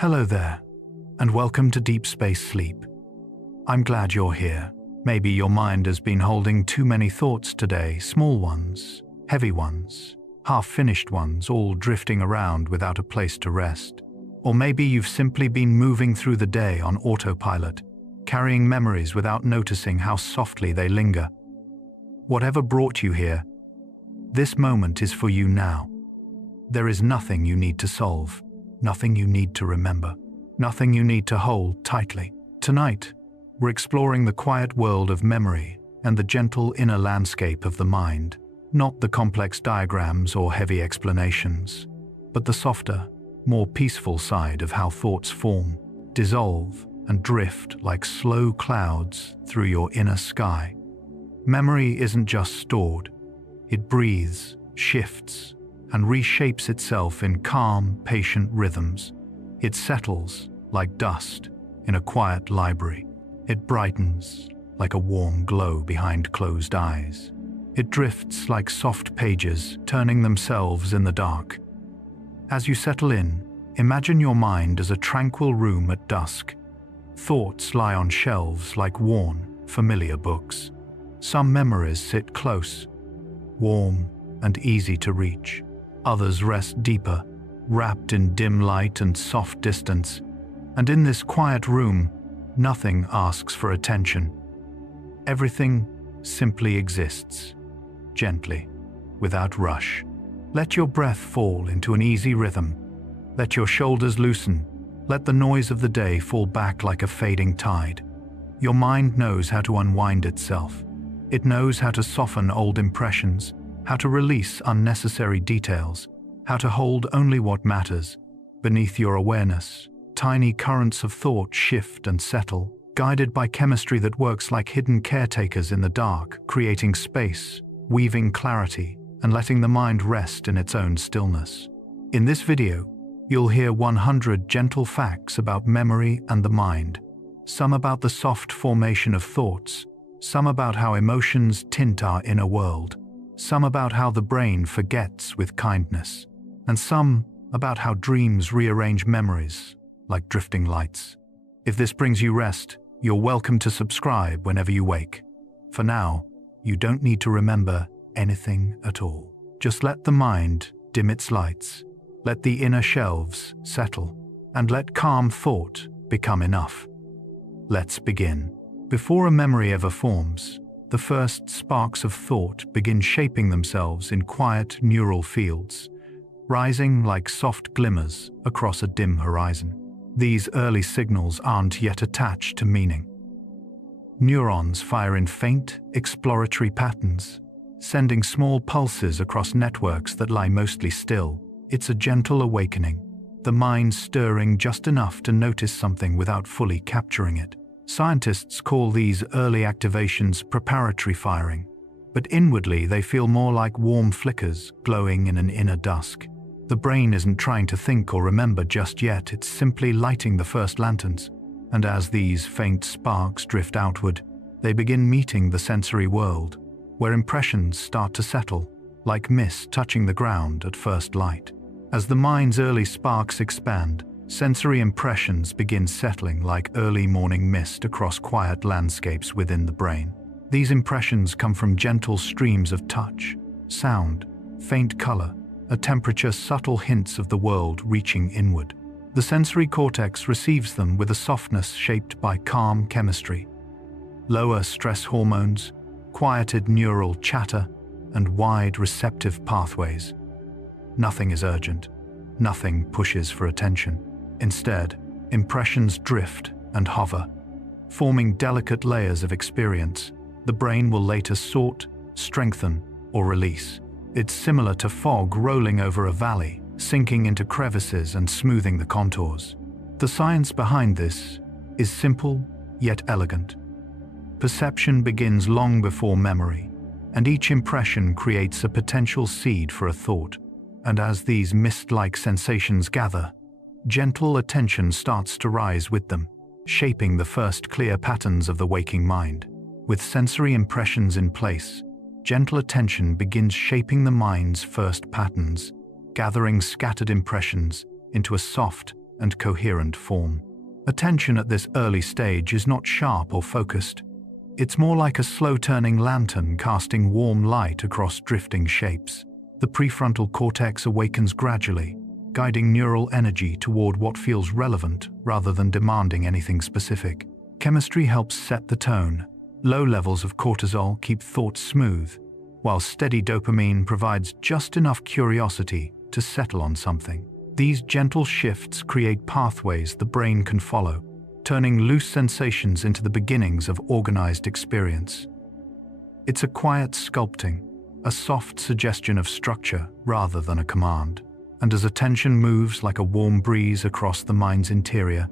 Hello there, and welcome to Deep Space Sleep. I'm glad you're here. Maybe your mind has been holding too many thoughts today, small ones, heavy ones, half-finished ones, all drifting around without a place to rest. Or maybe you've simply been moving through the day on autopilot, carrying memories without noticing how softly they linger. Whatever brought you here, this moment is for you now. There is nothing you need to solve, nothing you need to remember, nothing you need to hold tightly. Tonight, we're exploring the quiet world of memory and the gentle inner landscape of the mind, not the complex diagrams or heavy explanations, but the softer, more peaceful side of how thoughts form, dissolve, and drift like slow clouds through your inner sky. Memory isn't just stored, it breathes, shifts, and reshapes itself in calm, patient rhythms. It settles like dust in a quiet library. It brightens like a warm glow behind closed eyes. It drifts like soft pages turning themselves in the dark. As you settle in, imagine your mind as a tranquil room at dusk. Thoughts lie on shelves like worn, familiar books. Some memories sit close, warm and easy to reach. Others rest deeper, wrapped in dim light and soft distance. And in this quiet room, nothing asks for attention. Everything simply exists, gently, without rush. Let your breath fall into an easy rhythm. Let your shoulders loosen. Let the noise of the day fall back like a fading tide. Your mind knows how to unwind itself. It knows how to soften old impressions, how to release unnecessary details, how to hold only what matters. Beneath your awareness, tiny currents of thought shift and settle, guided by chemistry that works like hidden caretakers in the dark, creating space, weaving clarity, and letting the mind rest in its own stillness. In this video, you'll hear 100 gentle facts about memory and the mind, some about the soft formation of thoughts, some about how emotions tint our inner world, some about how the brain forgets with kindness, and some about how dreams rearrange memories like drifting lights. If this brings you rest, you're welcome to subscribe whenever you wake. For now, you don't need to remember anything at all. Just let the mind dim its lights, let the inner shelves settle, and let calm thought become enough. Let's begin. Before a memory ever forms, the first sparks of thought begin shaping themselves in quiet neural fields, rising like soft glimmers across a dim horizon. These early signals aren't yet attached to meaning. Neurons fire in faint, exploratory patterns, sending small pulses across networks that lie mostly still. It's a gentle awakening, the mind stirring just enough to notice something without fully capturing it. Scientists call these early activations preparatory firing, but inwardly they feel more like warm flickers glowing in an inner dusk. The brain isn't trying to think or remember just yet, it's simply lighting the first lanterns. And as these faint sparks drift outward, they begin meeting the sensory world, where impressions start to settle, like mist touching the ground at first light. As the mind's early sparks expand, sensory impressions begin settling like early morning mist across quiet landscapes within the brain. These impressions come from gentle streams of touch, sound, faint color, a temperature, subtle hints of the world reaching inward. The sensory cortex receives them with a softness shaped by calm chemistry, lower stress hormones, quieted neural chatter, and wide receptive pathways. Nothing is urgent. Nothing pushes for attention. Instead, impressions drift and hover, forming delicate layers of experience. The brain will later sort, strengthen, or release. It's similar to fog rolling over a valley, sinking into crevices and smoothing the contours. The science behind this is simple yet elegant. Perception begins long before memory, and each impression creates a potential seed for a thought. And as these mist-like sensations gather, gentle attention starts to rise with them, shaping the first clear patterns of the waking mind. With sensory impressions in place, gentle attention begins shaping the mind's first patterns, gathering scattered impressions into a soft, and coherent form. Attention at this early stage is not sharp or focused. It's more like a slow-turning lantern casting warm light across drifting shapes. The prefrontal cortex awakens gradually, guiding neural energy toward what feels relevant rather than demanding anything specific. Chemistry helps set the tone. Low levels of cortisol keep thoughts smooth, while steady dopamine provides just enough curiosity to settle on something. These gentle shifts create pathways the brain can follow, turning loose sensations into the beginnings of organized experience. It's a quiet sculpting, a soft suggestion of structure rather than a command. And as attention moves like a warm breeze across the mind's interior,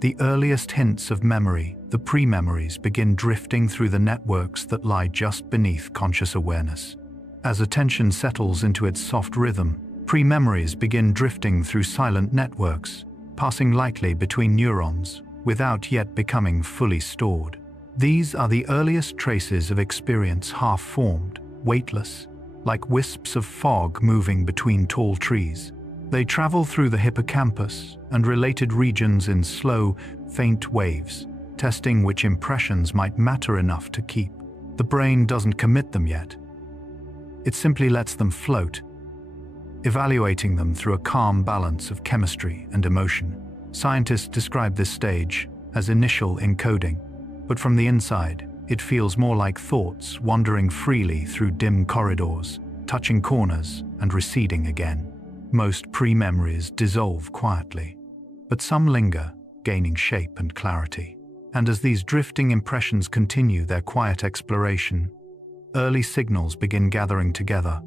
the earliest hints of memory, the pre-memories, begin drifting through the networks that lie just beneath conscious awareness. As attention settles into its soft rhythm, pre-memories begin drifting through silent networks, passing lightly between neurons, without yet becoming fully stored. These are the earliest traces of experience, half-formed, weightless, like wisps of fog moving between tall trees. They travel through the hippocampus and related regions in slow, faint waves, testing which impressions might matter enough to keep. The brain doesn't commit them yet. It simply lets them float, evaluating them through a calm balance of chemistry and emotion. Scientists describe this stage as initial encoding, but from the inside, it feels more like thoughts wandering freely through dim corridors, touching corners and receding again. Most pre-memories dissolve quietly, but some linger, gaining shape and clarity. And as these drifting impressions continue their quiet exploration, early signals begin gathering together,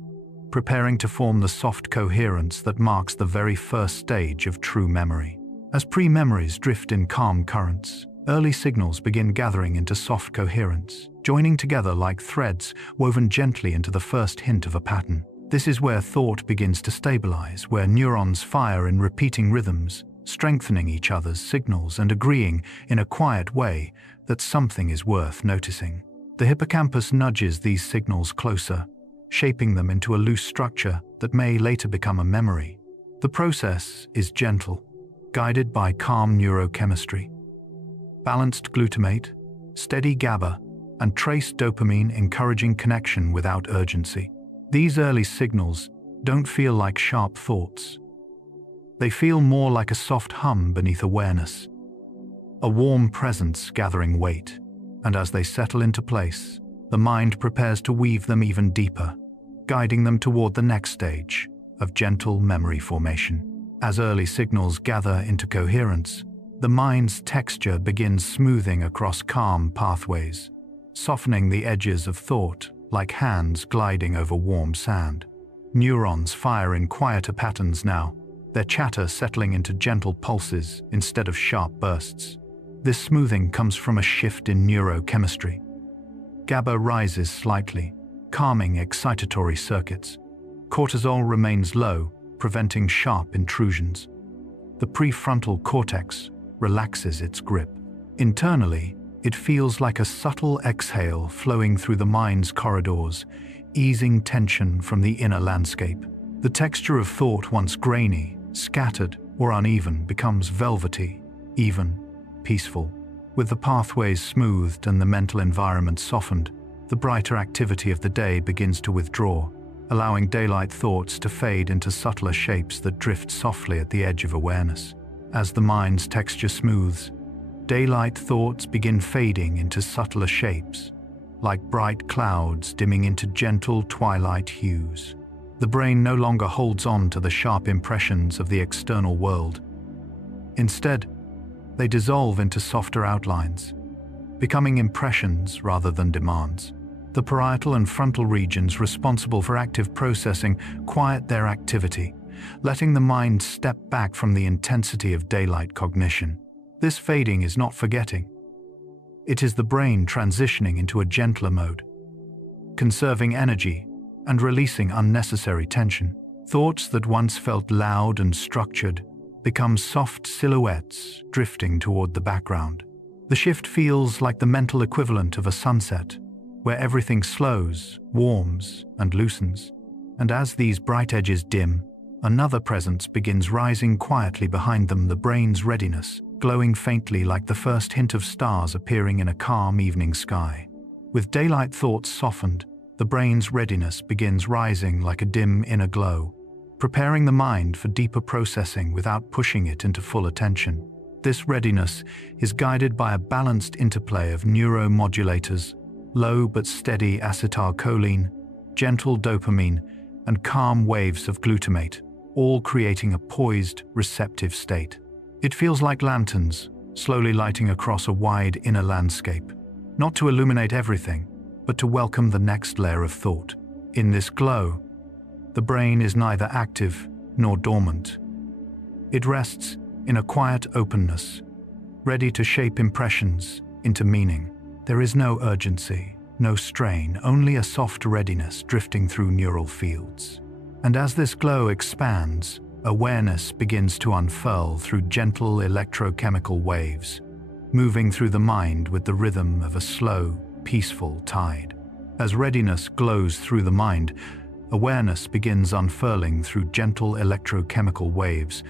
preparing to form the soft coherence that marks the very first stage of true memory. As pre-memories drift in calm currents, early signals begin gathering into soft coherence, joining together like threads woven gently into the first hint of a pattern. This is where thought begins to stabilize, where neurons fire in repeating rhythms, strengthening each other's signals and agreeing in a quiet way that something is worth noticing. The hippocampus nudges these signals closer, shaping them into a loose structure that may later become a memory. The process is gentle, guided by calm neurochemistry. Balanced glutamate, steady GABA, and trace dopamine encouraging connection without urgency. These early signals don't feel like sharp thoughts. They feel more like a soft hum beneath awareness, a warm presence gathering weight, and as they settle into place, the mind prepares to weave them even deeper, guiding them toward the next stage of gentle memory formation. As early signals gather into coherence, the mind's texture begins smoothing across calm pathways, softening the edges of thought like hands gliding over warm sand. Neurons fire in quieter patterns now, their chatter settling into gentle pulses instead of sharp bursts. This smoothing comes from a shift in neurochemistry. GABA rises slightly, calming excitatory circuits. Cortisol remains low, preventing sharp intrusions. The prefrontal cortex relaxes its grip. Internally, it feels like a subtle exhale flowing through the mind's corridors, easing tension from the inner landscape. The texture of thought, once grainy, scattered, or uneven, becomes velvety, even, peaceful. With the pathways smoothed and the mental environment softened, the brighter activity of the day begins to withdraw, allowing daylight thoughts to fade into subtler shapes that drift softly at the edge of awareness. As the mind's texture smooths, daylight thoughts begin fading into subtler shapes, like bright clouds dimming into gentle twilight hues. The brain no longer holds on to the sharp impressions of the external world. Instead, they dissolve into softer outlines, becoming impressions rather than demands. The parietal and frontal regions responsible for active processing quiet their activity, letting the mind step back from the intensity of daylight cognition. This fading is not forgetting. It is the brain transitioning into a gentler mode, conserving energy and releasing unnecessary tension. Thoughts that once felt loud and structured become soft silhouettes drifting toward the background. The shift feels like the mental equivalent of a sunset, where everything slows, warms, and loosens. And as these bright edges dim, Another presence begins rising quietly behind them, the brain's readiness, glowing faintly like the first hint of stars appearing in a calm evening sky. With daylight thoughts softened, the brain's readiness begins rising like a dim inner glow, preparing the mind for deeper processing without pushing it into full attention. This readiness is guided by a balanced interplay of neuromodulators, low but steady acetylcholine, gentle dopamine, and calm waves of glutamate, all creating a poised, receptive state. It feels like lanterns, slowly lighting across a wide inner landscape, not to illuminate everything, but to welcome the next layer of thought. In this glow, the brain is neither active nor dormant. It rests in a quiet openness, ready to shape impressions into meaning. There is no urgency, no strain, only a soft readiness drifting through neural fields. And as this glow expands, awareness begins to unfurl through gentle electrochemical waves, moving through the mind with the rhythm of a slow, peaceful tide. As readiness glows through the mind, awareness begins unfurling through gentle electrochemical waves,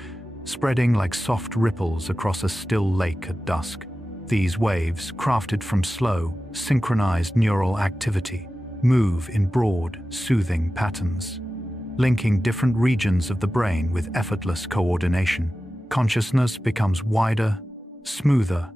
spreading like soft ripples across a still lake at dusk. These waves, crafted from slow, synchronized neural activity, move in broad, soothing patterns, linking different regions of the brain with effortless coordination. Consciousness becomes wider, smoother,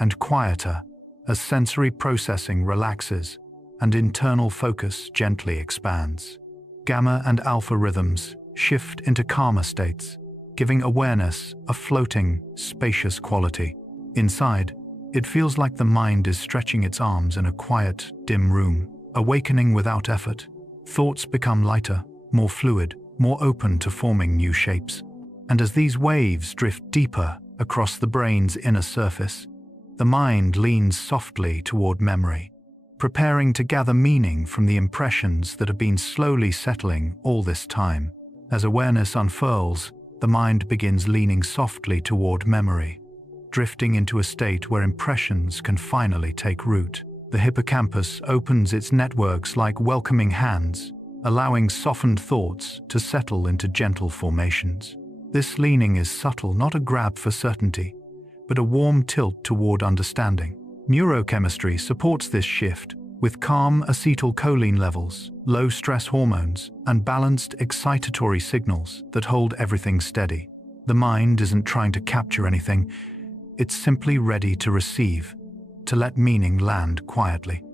and quieter as sensory processing relaxes and internal focus gently expands. Gamma and alpha rhythms shift into calmer states, giving awareness a floating, spacious quality. Inside, it feels like the mind is stretching its arms in a quiet, dim room, awakening without effort. Thoughts become lighter, more fluid, more open to forming new shapes. And as these waves drift deeper across the brain's inner surface, the mind leans softly toward memory, preparing to gather meaning from the impressions that have been slowly settling all this time. As awareness unfurls, the mind begins leaning softly toward memory, drifting into a state where impressions can finally take root. The hippocampus opens its networks like welcoming hands, allowing softened thoughts to settle into gentle formations. This leaning is subtle, not a grab for certainty, but a warm tilt toward understanding. Neurochemistry supports this shift with calm acetylcholine levels, low stress hormones, and balanced excitatory signals that hold everything steady. The mind isn't trying to capture anything, it's simply ready to receive, to let meaning land quietly.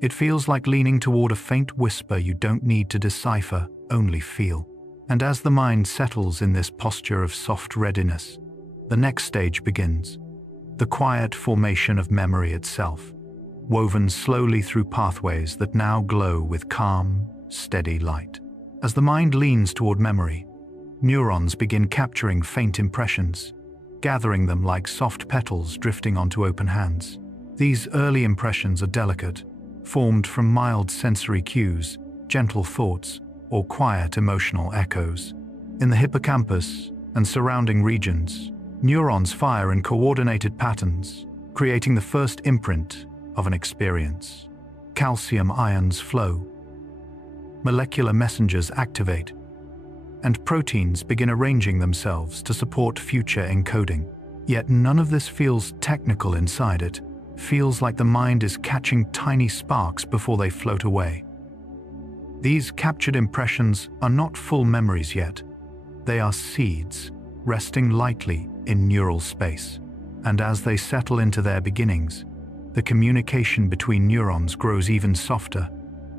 It feels like leaning toward a faint whisper you don't need to decipher, only feel. And as the mind settles in this posture of soft readiness, the next stage begins. The quiet formation of memory itself, woven slowly through pathways that now glow with calm, steady light. As the mind leans toward memory, neurons begin capturing faint impressions, gathering them like soft petals drifting onto open hands. These early impressions are delicate, formed from mild sensory cues, gentle thoughts, or quiet emotional echoes. In the hippocampus and surrounding regions, neurons fire in coordinated patterns, creating the first imprint of an experience. Calcium ions flow, molecular messengers activate, and proteins begin arranging themselves to support future encoding. Yet none of this feels technical inside it. Feels like the mind is catching tiny sparks before they float away. These captured impressions are not full memories yet. They are seeds, resting lightly in neural space. And as they settle into their beginnings, the communication between neurons grows even softer,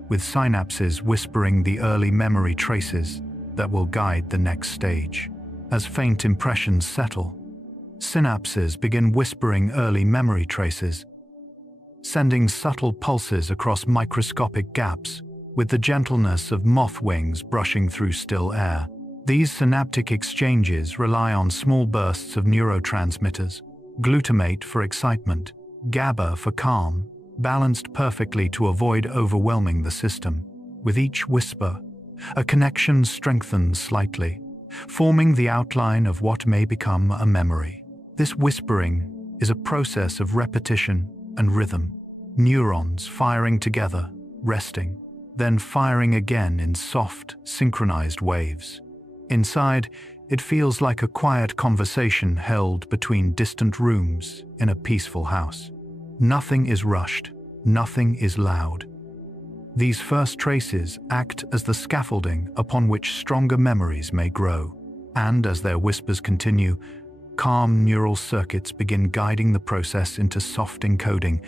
with synapses whispering the early memory traces that will guide the next stage. As faint impressions settle, synapses begin whispering early memory traces, sending subtle pulses across microscopic gaps with the gentleness of moth wings brushing through still air. These synaptic exchanges rely on small bursts of neurotransmitters, glutamate for excitement, GABA for calm, balanced perfectly to avoid overwhelming the system. With each whisper, a connection strengthens slightly, forming the outline of what may become a memory. This whispering is a process of repetition and rhythm, neurons firing together, resting, then firing again in soft, synchronized waves. Inside, it feels like a quiet conversation held between distant rooms in a peaceful house. Nothing is rushed, nothing is loud. These first traces act as the scaffolding upon which stronger memories may grow, and as their whispers continue, calm neural circuits begin guiding the process into soft encoding,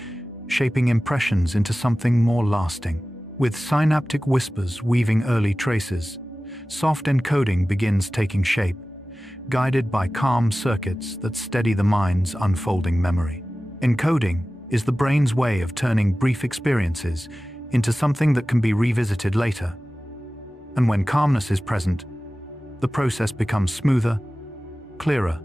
shaping impressions into something more lasting. With synaptic whispers weaving early traces, soft encoding begins taking shape, guided by calm circuits that steady the mind's unfolding memory. Encoding is the brain's way of turning brief experiences into something that can be revisited later. And when calmness is present, the process becomes smoother, clearer,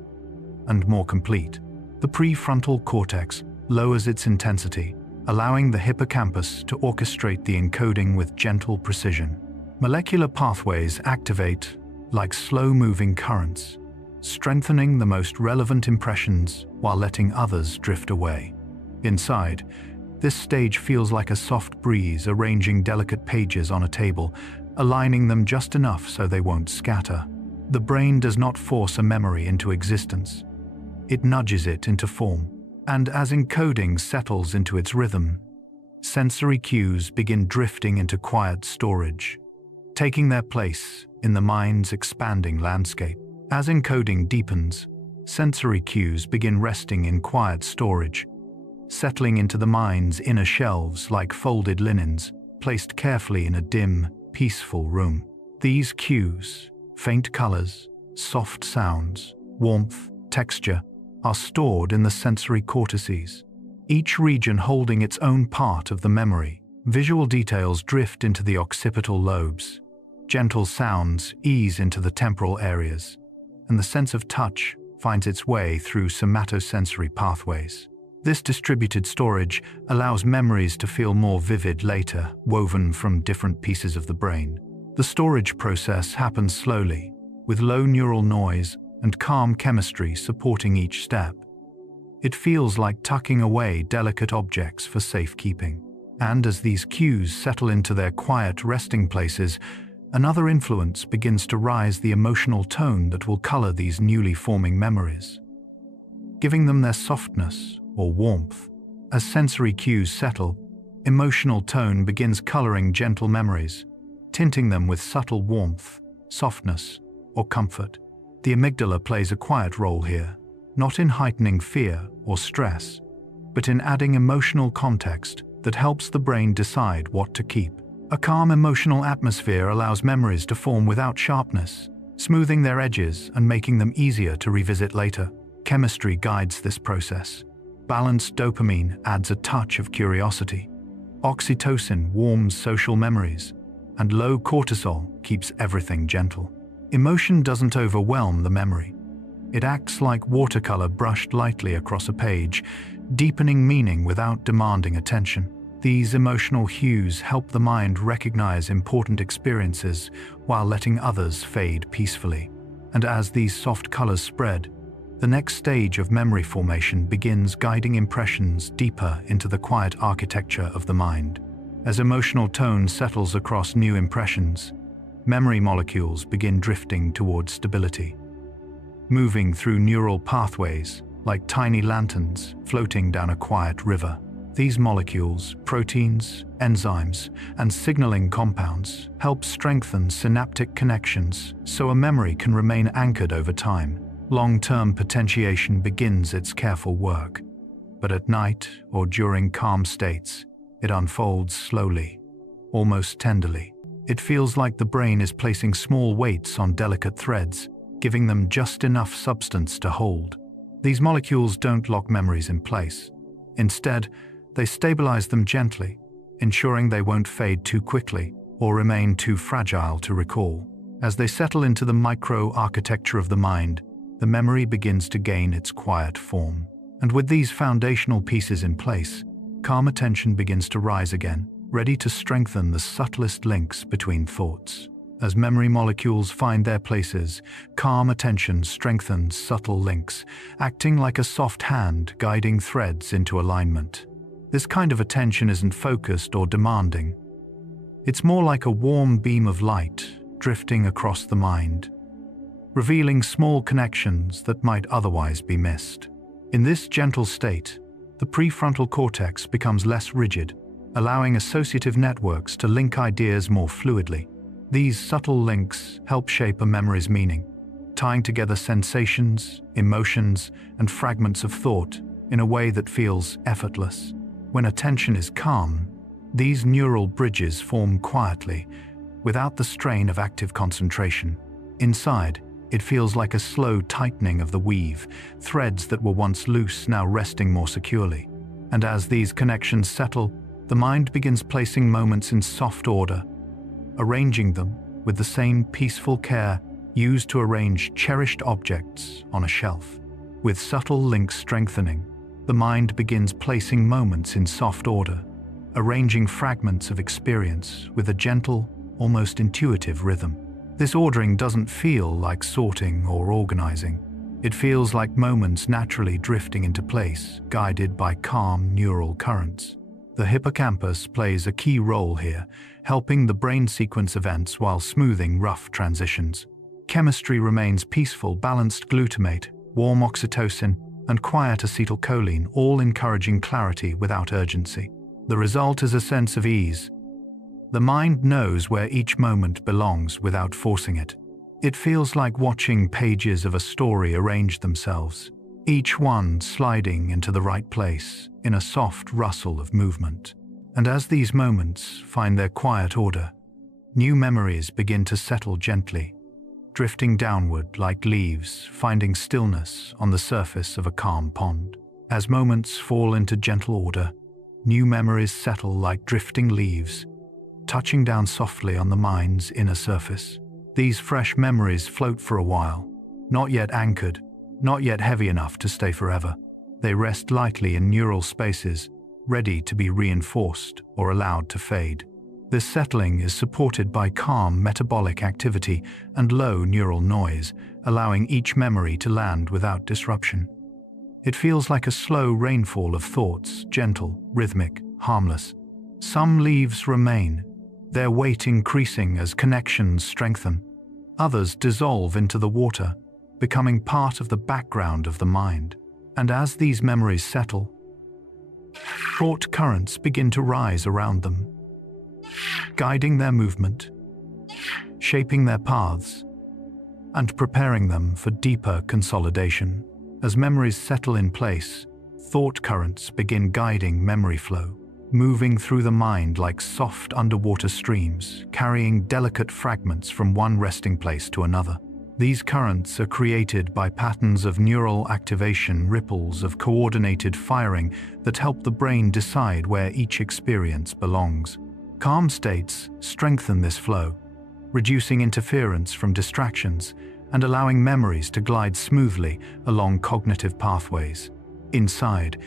and more complete. The prefrontal cortex lowers its intensity, allowing the hippocampus to orchestrate the encoding with gentle precision. Molecular pathways activate like slow-moving currents, strengthening the most relevant impressions while letting others drift away. Inside, this stage feels like a soft breeze arranging delicate pages on a table, aligning them just enough so they won't scatter. The brain does not force a memory into existence. It nudges it into form, and as encoding settles into its rhythm, sensory cues begin drifting into quiet storage, taking their place in the mind's expanding landscape. As encoding deepens, sensory cues begin resting in quiet storage, settling into the mind's inner shelves like folded linens, placed carefully in a dim, peaceful room. These cues, faint colors, soft sounds, warmth, texture, are stored in the sensory cortices, each region holding its own part of the memory. Visual details drift into the occipital lobes, gentle sounds ease into the temporal areas, and the sense of touch finds its way through somatosensory pathways. This distributed storage allows memories to feel more vivid later, woven from different pieces of the brain. The storage process happens slowly, with low neural noise and calm chemistry supporting each step. It feels like tucking away delicate objects for safekeeping. And as these cues settle into their quiet resting places, another influence begins to rise: the emotional tone that will color these newly forming memories, giving them their softness or warmth. As sensory cues settle, emotional tone begins coloring gentle memories, tinting them with subtle warmth, softness, or comfort. The amygdala plays a quiet role here, not in heightening fear or stress, but in adding emotional context that helps the brain decide what to keep. A calm emotional atmosphere allows memories to form without sharpness, smoothing their edges and making them easier to revisit later. Chemistry guides this process. Balanced dopamine adds a touch of curiosity. Oxytocin warms social memories, and low cortisol keeps everything gentle. Emotion doesn't overwhelm the memory. It acts like watercolor brushed lightly across a page, deepening meaning without demanding attention. These emotional hues help the mind recognize important experiences while letting others fade peacefully. And as these soft colors spread, the next stage of memory formation begins, guiding impressions deeper into the quiet architecture of the mind. As emotional tone settles across new impressions, memory molecules begin drifting towards stability, moving through neural pathways like tiny lanterns floating down a quiet river. These molecules, proteins, enzymes, and signaling compounds help strengthen synaptic connections so a memory can remain anchored over time. Long-term potentiation begins its careful work, but at night or during calm states, it unfolds slowly, almost tenderly. It feels like the brain is placing small weights on delicate threads, giving them just enough substance to hold. These molecules don't lock memories in place. Instead, they stabilize them gently, ensuring they won't fade too quickly or remain too fragile to recall. As they settle into the micro-architecture of the mind, the memory begins to gain its quiet form. And with these foundational pieces in place, calm attention begins to rise again, ready to strengthen the subtlest links between thoughts. As memory molecules find their places, calm attention strengthens subtle links, acting like a soft hand guiding threads into alignment. This kind of attention isn't focused or demanding. It's more like a warm beam of light drifting across the mind, revealing small connections that might otherwise be missed. In this gentle state, the prefrontal cortex becomes less rigid, allowing associative networks to link ideas more fluidly. These subtle links help shape a memory's meaning, tying together sensations, emotions, and fragments of thought in a way that feels effortless. When attention is calm, these neural bridges form quietly, without the strain of active concentration. Inside, it feels like a slow tightening of the weave, threads that were once loose now resting more securely. And as these connections settle, the mind begins placing moments in soft order, arranging them with the same peaceful care used to arrange cherished objects on a shelf. With subtle links strengthening, the mind begins placing moments in soft order, arranging fragments of experience with a gentle, almost intuitive rhythm. This ordering doesn't feel like sorting or organizing. It feels like moments naturally drifting into place, guided by calm neural currents. The hippocampus plays a key role here, helping the brain sequence events while smoothing rough transitions. Chemistry remains peaceful, balanced glutamate, warm oxytocin, and quiet acetylcholine, all encouraging clarity without urgency. The result is a sense of ease. The mind knows where each moment belongs without forcing it. It feels like watching pages of a story arrange themselves, each one sliding into the right place in a soft rustle of movement. And as these moments find their quiet order, new memories begin to settle gently, drifting downward like leaves finding stillness on the surface of a calm pond. As moments fall into gentle order, new memories settle like drifting leaves, touching down softly on the mind's inner surface. These fresh memories float for a while, not yet anchored, not yet heavy enough to stay forever. They rest lightly in neural spaces, ready to be reinforced or allowed to fade. This settling is supported by calm metabolic activity and low neural noise, allowing each memory to land without disruption. It feels like a slow rainfall of thoughts, gentle, rhythmic, harmless. Some leaves remain, their weight increasing as connections strengthen. Others dissolve into the water, becoming part of the background of the mind. And as these memories settle, thought currents begin to rise around them, guiding their movement, shaping their paths, and preparing them for deeper consolidation. As memories settle in place, thought currents begin guiding memory flow, moving through the mind like soft underwater streams, carrying delicate fragments from one resting place to another. These currents are created by patterns of neural activation, ripples of coordinated firing that help the brain decide where each experience belongs. Calm states strengthen this flow, reducing interference from distractions and allowing memories to glide smoothly along cognitive pathways. Inside,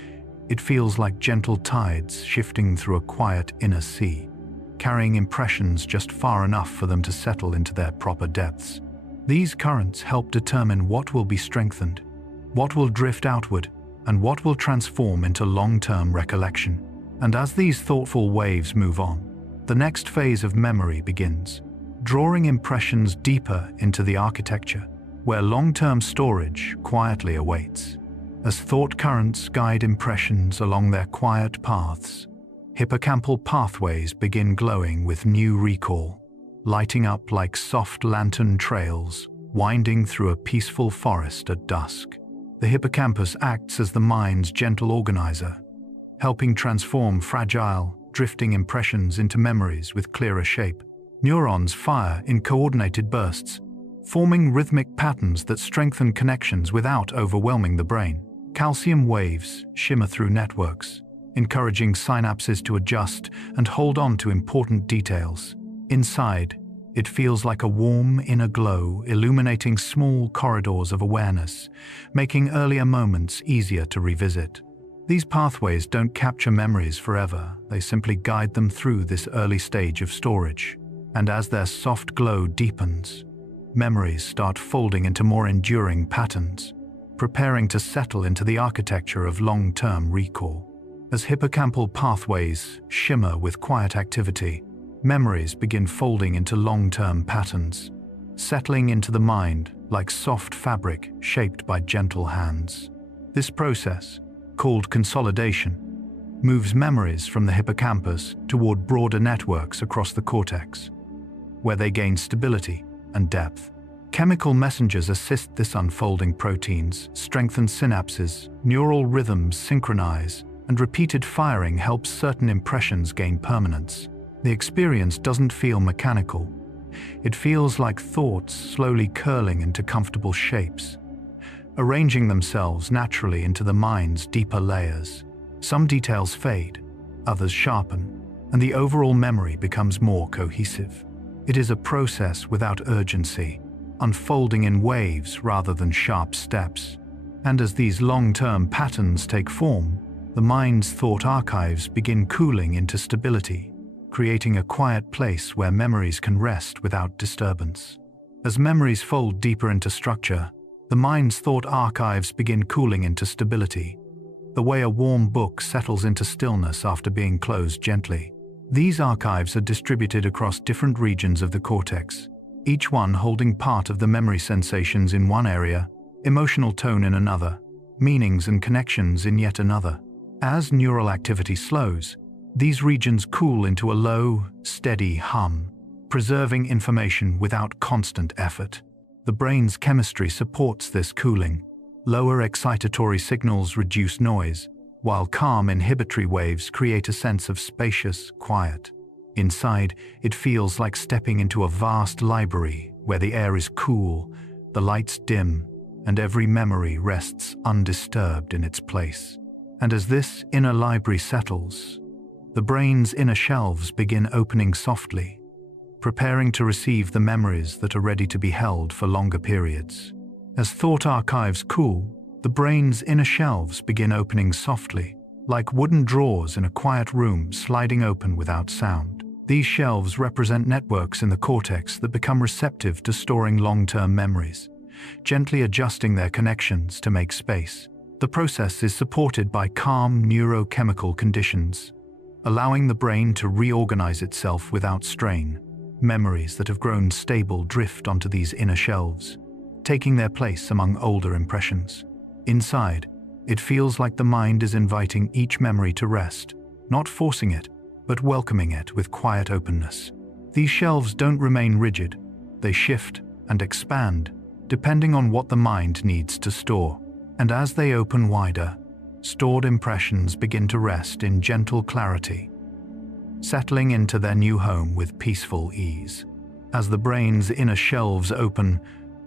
it feels like gentle tides shifting through a quiet inner sea, carrying impressions just far enough for them to settle into their proper depths. These currents help determine what will be strengthened, what will drift outward, and what will transform into long-term recollection. And as these thoughtful waves move on, the next phase of memory begins, drawing impressions deeper into the architecture, where long-term storage quietly awaits. As thought currents guide impressions along their quiet paths, hippocampal pathways begin glowing with new recall, lighting up like soft lantern trails winding through a peaceful forest at dusk. The hippocampus acts as the mind's gentle organizer, helping transform fragile, drifting impressions into memories with clearer shape. Neurons fire in coordinated bursts, forming rhythmic patterns that strengthen connections without overwhelming the brain. Calcium waves shimmer through networks, encouraging synapses to adjust and hold on to important details. Inside, it feels like a warm inner glow illuminating small corridors of awareness, making earlier moments easier to revisit. These pathways don't capture memories forever, they simply guide them through this early stage of storage. And as their soft glow deepens, memories start folding into more enduring patterns, preparing to settle into the architecture of long-term recall. As hippocampal pathways shimmer with quiet activity, memories begin folding into long-term patterns, settling into the mind like soft fabric shaped by gentle hands. This process, called consolidation, moves memories from the hippocampus toward broader networks across the cortex, where they gain stability and depth. Chemical messengers assist this unfolding. Proteins strengthen synapses, neural rhythms synchronize, and repeated firing helps certain impressions gain permanence. The experience doesn't feel mechanical. It feels like thoughts slowly curling into comfortable shapes, arranging themselves naturally into the mind's deeper layers. Some details fade, others sharpen, and the overall memory becomes more cohesive. It is a process without urgency, unfolding in waves rather than sharp steps. And as these long-term patterns take form, the mind's thought archives begin cooling into stability, creating a quiet place where memories can rest without disturbance. As memories fold deeper into structure, the mind's thought archives begin cooling into stability, the way a warm book settles into stillness after being closed gently. These archives are distributed across different regions of the cortex, each one holding part of the memory sensations in one area, emotional tone in another, meanings and connections in yet another. As neural activity slows, these regions cool into a low, steady hum, preserving information without constant effort. The brain's chemistry supports this cooling. Lower excitatory signals reduce noise, while calm inhibitory waves create a sense of spacious quiet. Inside, it feels like stepping into a vast library where the air is cool, the lights dim, and every memory rests undisturbed in its place. And as this inner library settles, the brain's inner shelves begin opening softly, preparing to receive the memories that are ready to be held for longer periods. As thought archives cool, the brain's inner shelves begin opening softly, like wooden drawers in a quiet room sliding open without sound. These shelves represent networks in the cortex that become receptive to storing long-term memories, gently adjusting their connections to make space. The process is supported by calm neurochemical conditions, allowing the brain to reorganize itself without strain. Memories that have grown stable drift onto these inner shelves, taking their place among older impressions. Inside, it feels like the mind is inviting each memory to rest, not forcing it, but welcoming it with quiet openness. These shelves don't remain rigid. They shift and expand, depending on what the mind needs to store. And as they open wider, stored impressions begin to rest in gentle clarity, settling into their new home with peaceful ease. As the brain's inner shelves open,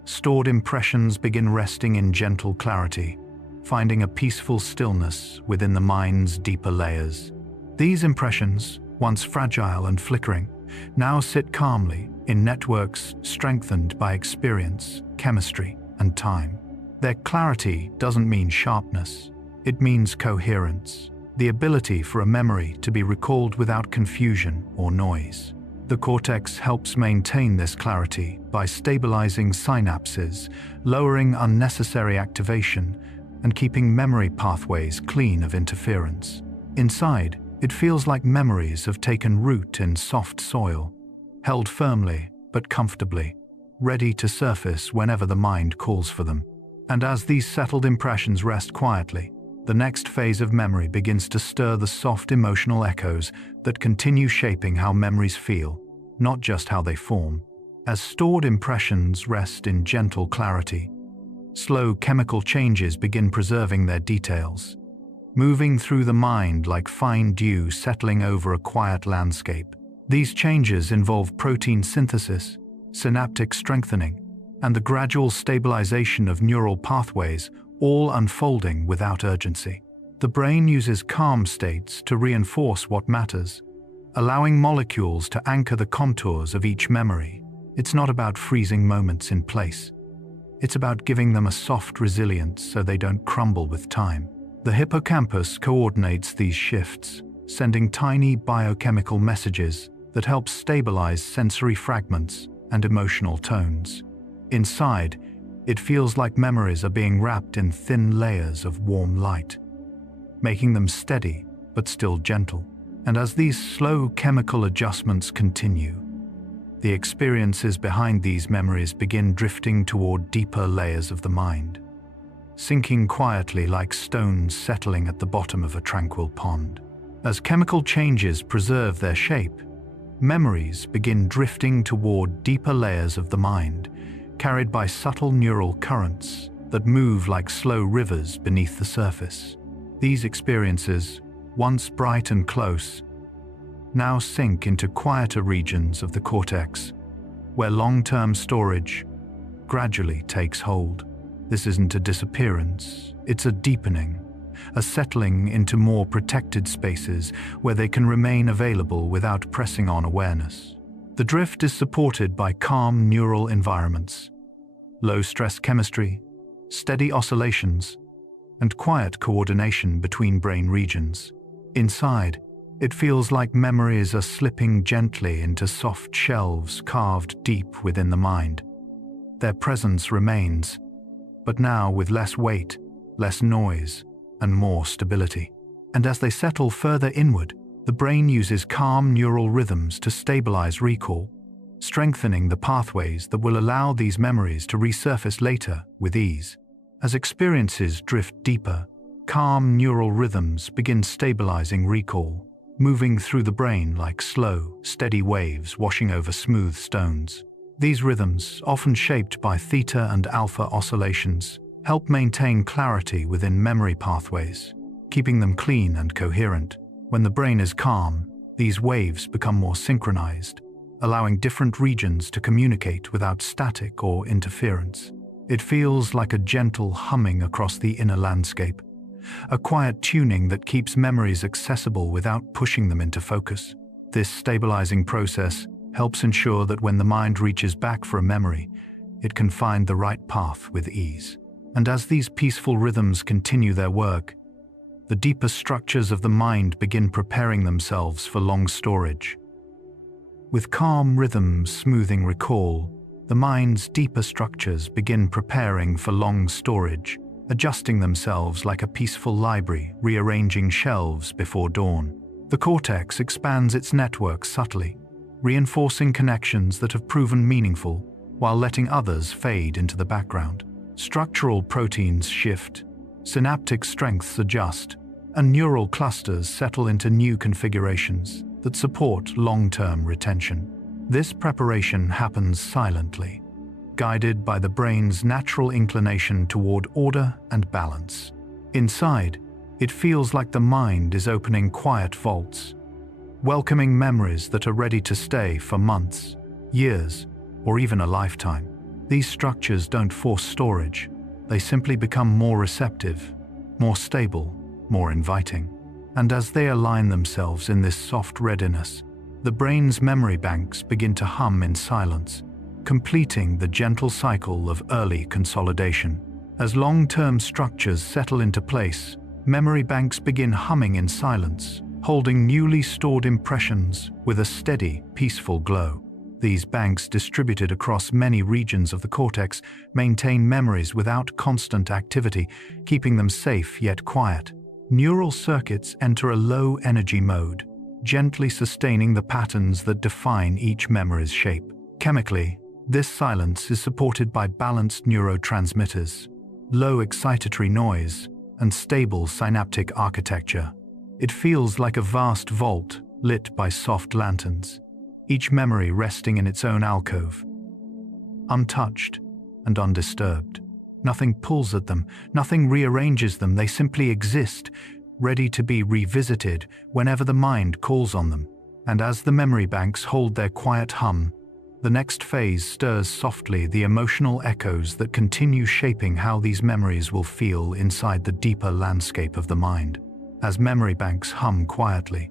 stored impressions begin resting in gentle clarity, finding a peaceful stillness within the mind's deeper layers. These impressions, once fragile and flickering, now sit calmly in networks strengthened by experience, chemistry, and time. Their clarity doesn't mean sharpness. It means coherence, the ability for a memory to be recalled without confusion or noise. The cortex helps maintain this clarity by stabilizing synapses, lowering unnecessary activation, and keeping memory pathways clean of interference. Inside, it feels like memories have taken root in soft soil, held firmly but comfortably, ready to surface whenever the mind calls for them. And as these settled impressions rest quietly, the next phase of memory begins to stir the soft emotional echoes that continue shaping how memories feel, not just how they form. As stored impressions rest in gentle clarity, slow chemical changes begin preserving their details, moving through the mind like fine dew settling over a quiet landscape. These changes involve protein synthesis, synaptic strengthening, and the gradual stabilization of neural pathways, all unfolding without urgency. The brain uses calm states to reinforce what matters, allowing molecules to anchor the contours of each memory. It's not about freezing moments in place. It's about giving them a soft resilience so they don't crumble with time. The hippocampus coordinates these shifts, sending tiny biochemical messages that help stabilize sensory fragments and emotional tones. Inside, it feels like memories are being wrapped in thin layers of warm light, making them steady but still gentle. And as these slow chemical adjustments continue, The experiences behind these memories begin drifting toward deeper layers of the mind, sinking quietly like stones settling at the bottom of a tranquil pond. As chemical changes preserve their shape, memories begin drifting toward deeper layers of the mind, carried by subtle neural currents that move like slow rivers beneath the surface. These experiences, once bright and close, now sink into quieter regions of the cortex, where long-term storage gradually takes hold. This isn't a disappearance, it's a deepening, a settling into more protected spaces where they can remain available without pressing on awareness. The drift is supported by calm neural environments, low-stress chemistry, steady oscillations, and quiet coordination between brain regions. Inside, it feels like memories are slipping gently into soft shelves carved deep within the mind. Their presence remains, but now with less weight, less noise, and more stability. And as they settle further inward, the brain uses calm neural rhythms to stabilize recall, strengthening the pathways that will allow these memories to resurface later with ease. As experiences drift deeper, calm neural rhythms begin stabilizing recall, moving through the brain like slow, steady waves washing over smooth stones. These rhythms, often shaped by theta and alpha oscillations, help maintain clarity within memory pathways, keeping them clean and coherent. When the brain is calm, these waves become more synchronized, allowing different regions to communicate without static or interference. It feels like a gentle humming across the inner landscape, a quiet tuning that keeps memories accessible without pushing them into focus. This stabilizing process helps ensure that when the mind reaches back for a memory, it can find the right path with ease. And as these peaceful rhythms continue their work, the deeper structures of the mind begin preparing themselves for long storage. With calm rhythms smoothing recall, the mind's deeper structures begin preparing for long storage, adjusting themselves like a peaceful library, rearranging shelves before dawn. The cortex expands its network subtly, reinforcing connections that have proven meaningful while letting others fade into the background. Structural proteins shift, synaptic strengths adjust, and neural clusters settle into new configurations that support long-term retention. This preparation happens silently, guided by the brain's natural inclination toward order and balance. Inside, it feels like the mind is opening quiet vaults, welcoming memories that are ready to stay for months, years, or even a lifetime. These structures don't force storage, they simply become more receptive, more stable, more inviting. And as they align themselves in this soft readiness, the brain's memory banks begin to hum in silence, completing the gentle cycle of early consolidation. As long-term structures settle into place, memory banks begin humming in silence, holding newly stored impressions with a steady, peaceful glow. These banks, distributed across many regions of the cortex, maintain memories without constant activity, keeping them safe yet quiet. Neural circuits enter a low-energy mode, gently sustaining the patterns that define each memory's shape. Chemically, this silence is supported by balanced neurotransmitters, low excitatory noise, and stable synaptic architecture. It feels like a vast vault lit by soft lanterns, each memory resting in its own alcove, untouched and undisturbed. Nothing pulls at them, nothing rearranges them, they simply exist, ready to be revisited whenever the mind calls on them. And as the memory banks hold their quiet hum, the next phase stirs softly the emotional echoes that continue shaping how these memories will feel inside the deeper landscape of the mind. As memory banks hum quietly,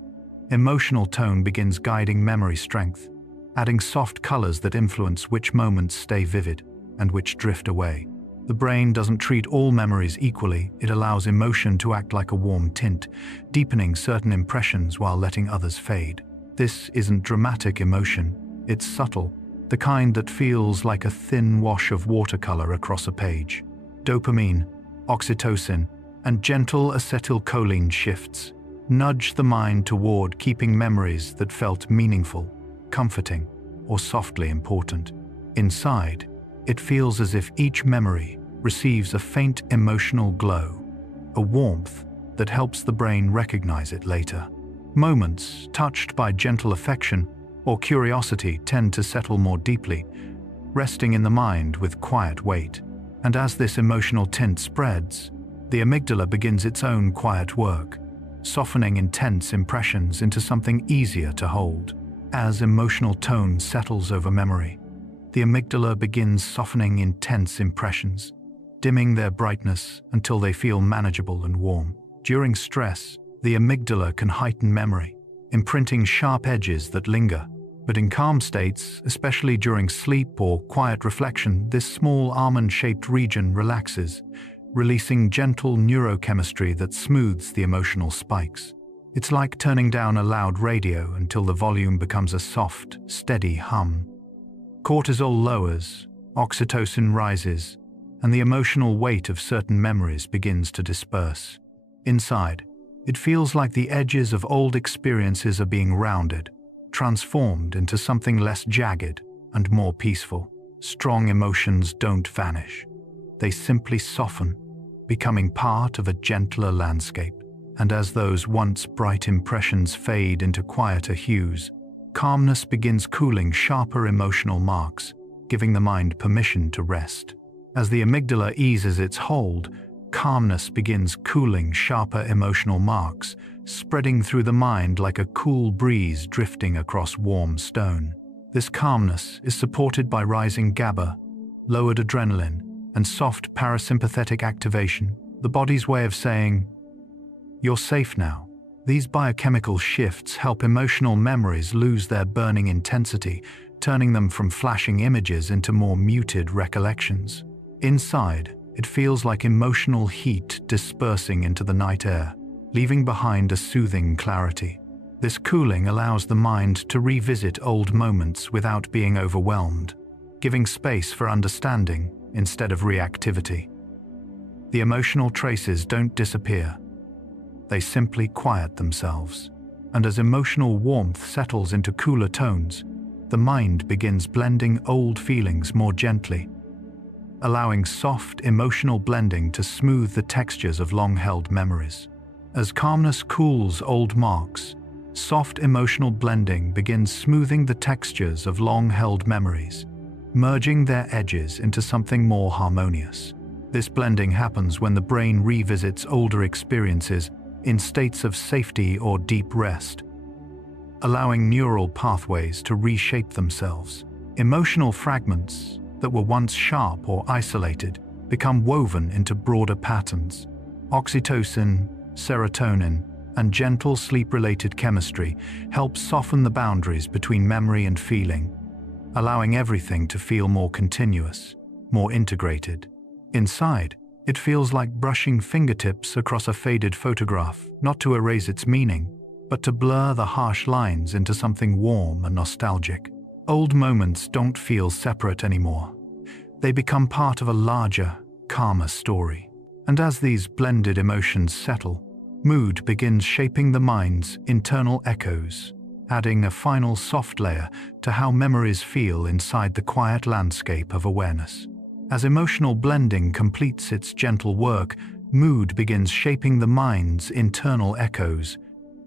emotional tone begins guiding memory strength, adding soft colors that influence which moments stay vivid and which drift away. The brain doesn't treat all memories equally, it allows emotion to act like a warm tint, deepening certain impressions while letting others fade. This isn't dramatic emotion, it's subtle, the kind that feels like a thin wash of watercolor across a page. Dopamine, oxytocin, and gentle acetylcholine shifts nudge the mind toward keeping memories that felt meaningful, comforting, or softly important. Inside, it feels as if each memory receives a faint emotional glow, a warmth that helps the brain recognize it later. Moments touched by gentle affection or curiosity tend to settle more deeply, resting in the mind with quiet weight. And as this emotional tint spreads, the amygdala begins its own quiet work, softening intense impressions into something easier to hold. As emotional tone settles over memory, the amygdala begins softening intense impressions, dimming their brightness until they feel manageable and warm. During stress, the amygdala can heighten memory, imprinting sharp edges that linger. But in calm states, especially during sleep or quiet reflection, this small almond-shaped region relaxes, releasing gentle neurochemistry that smooths the emotional spikes. It's like turning down a loud radio until the volume becomes a soft, steady hum. Cortisol lowers, oxytocin rises, and the emotional weight of certain memories begins to disperse. Inside, it feels like the edges of old experiences are being rounded, transformed into something less jagged and more peaceful. Strong emotions don't vanish. They simply soften, becoming part of a gentler landscape. And as those once bright impressions fade into quieter hues, calmness begins cooling sharper emotional marks, giving the mind permission to rest. As the amygdala eases its hold, calmness begins cooling sharper emotional marks, spreading through the mind like a cool breeze drifting across warm stone. This calmness is supported by rising GABA, lowered adrenaline, and soft parasympathetic activation, the body's way of saying, "You're safe now." These biochemical shifts help emotional memories lose their burning intensity, turning them from flashing images into more muted recollections. Inside, it feels like emotional heat dispersing into the night air, leaving behind a soothing clarity. This cooling allows the mind to revisit old moments without being overwhelmed, giving space for understanding instead of reactivity. The emotional traces don't disappear. They simply quiet themselves. And as emotional warmth settles into cooler tones, the mind begins blending old feelings more gently, allowing soft emotional blending to smooth the textures of long-held memories. As calmness cools old marks, soft emotional blending begins smoothing the textures of long-held memories, merging their edges into something more harmonious. This blending happens when the brain revisits older experiences in states of safety or deep rest, allowing neural pathways to reshape themselves. Emotional fragments that were once sharp or isolated become woven into broader patterns. Oxytocin, serotonin, and gentle sleep-related chemistry help soften the boundaries between memory and feeling, allowing everything to feel more continuous, more integrated. Inside, it feels like brushing fingertips across a faded photograph, not to erase its meaning, but to blur the harsh lines into something warm and nostalgic. Old moments don't feel separate anymore. They become part of a larger, calmer story. And as these blended emotions settle, mood begins shaping the mind's internal echoes, adding a final soft layer to how memories feel inside the quiet landscape of awareness. As emotional blending completes its gentle work, mood begins shaping the mind's internal echoes,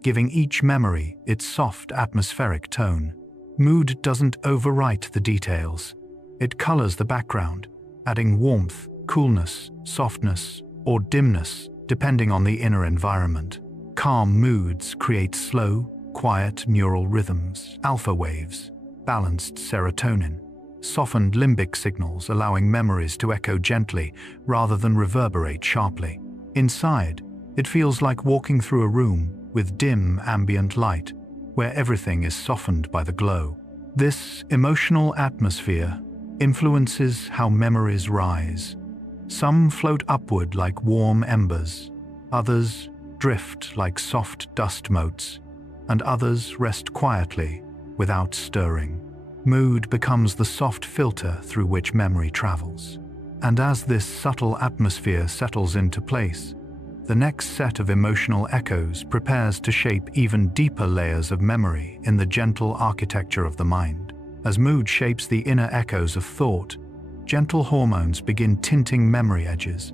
giving each memory its soft atmospheric tone. Mood doesn't overwrite the details. It colors the background, adding warmth, coolness, softness, or dimness, depending on the inner environment. Calm moods create slow, quiet neural rhythms, alpha waves, balanced serotonin, softened limbic signals allowing memories to echo gently rather than reverberate sharply. Inside, it feels like walking through a room with dim ambient light, where everything is softened by the glow. This emotional atmosphere influences how memories rise. Some float upward like warm embers, others drift like soft dust motes, and others rest quietly without stirring. Mood becomes the soft filter through which memory travels. And as this subtle atmosphere settles into place, the next set of emotional echoes prepares to shape even deeper layers of memory in the gentle architecture of the mind. As mood shapes the inner echoes of thought, gentle hormones begin tinting memory edges,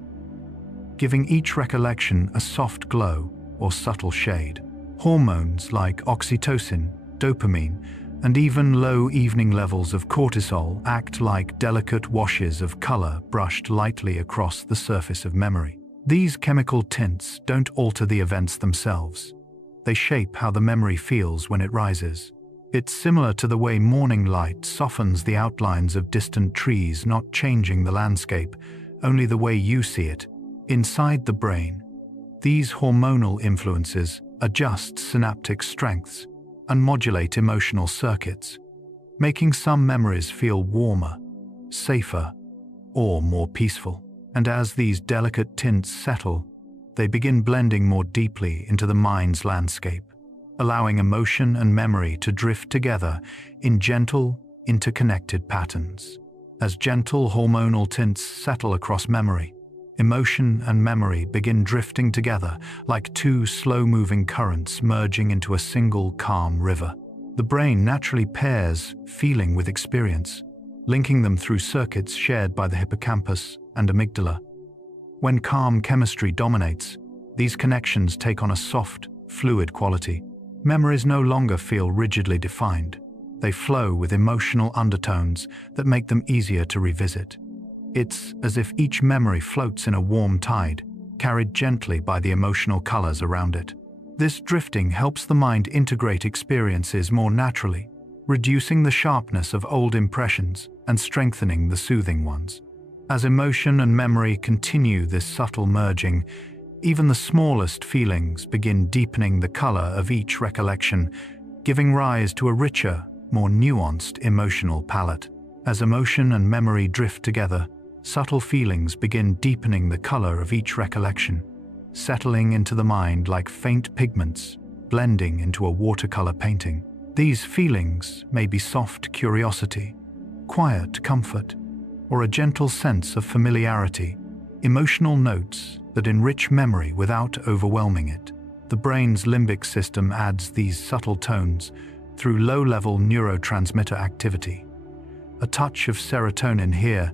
giving each recollection a soft glow or subtle shade. Hormones like oxytocin, dopamine, and even low evening levels of cortisol act like delicate washes of color brushed lightly across the surface of memory. These chemical tints don't alter the events themselves. They shape how the memory feels when it rises. It's similar to the way morning light softens the outlines of distant trees, not changing the landscape, only the way you see it. Inside the brain, these hormonal influences adjust synaptic strengths and modulate emotional circuits, making some memories feel warmer, safer, or more peaceful. And as these delicate tints settle, they begin blending more deeply into the mind's landscape, allowing emotion and memory to drift together in gentle, interconnected patterns. As gentle hormonal tints settle across memory, emotion and memory begin drifting together like two slow-moving currents merging into a single calm river. The brain naturally pairs feeling with experience, linking them through circuits shared by the hippocampus and amygdala. When calm chemistry dominates, these connections take on a soft, fluid quality. Memories no longer feel rigidly defined. They flow with emotional undertones that make them easier to revisit. It's as if each memory floats in a warm tide, carried gently by the emotional colors around it. This drifting helps the mind integrate experiences more naturally, reducing the sharpness of old impressions and strengthening the soothing ones. As emotion and memory continue this subtle merging, even the smallest feelings begin deepening the color of each recollection, giving rise to a richer, more nuanced emotional palette. As emotion and memory drift together, subtle feelings begin deepening the color of each recollection, settling into the mind like faint pigments, blending into a watercolor painting. These feelings may be soft curiosity, quiet comfort, or a gentle sense of familiarity, emotional notes that enrich memory without overwhelming it. The brain's limbic system adds these subtle tones through low-level neurotransmitter activity. A touch of serotonin here,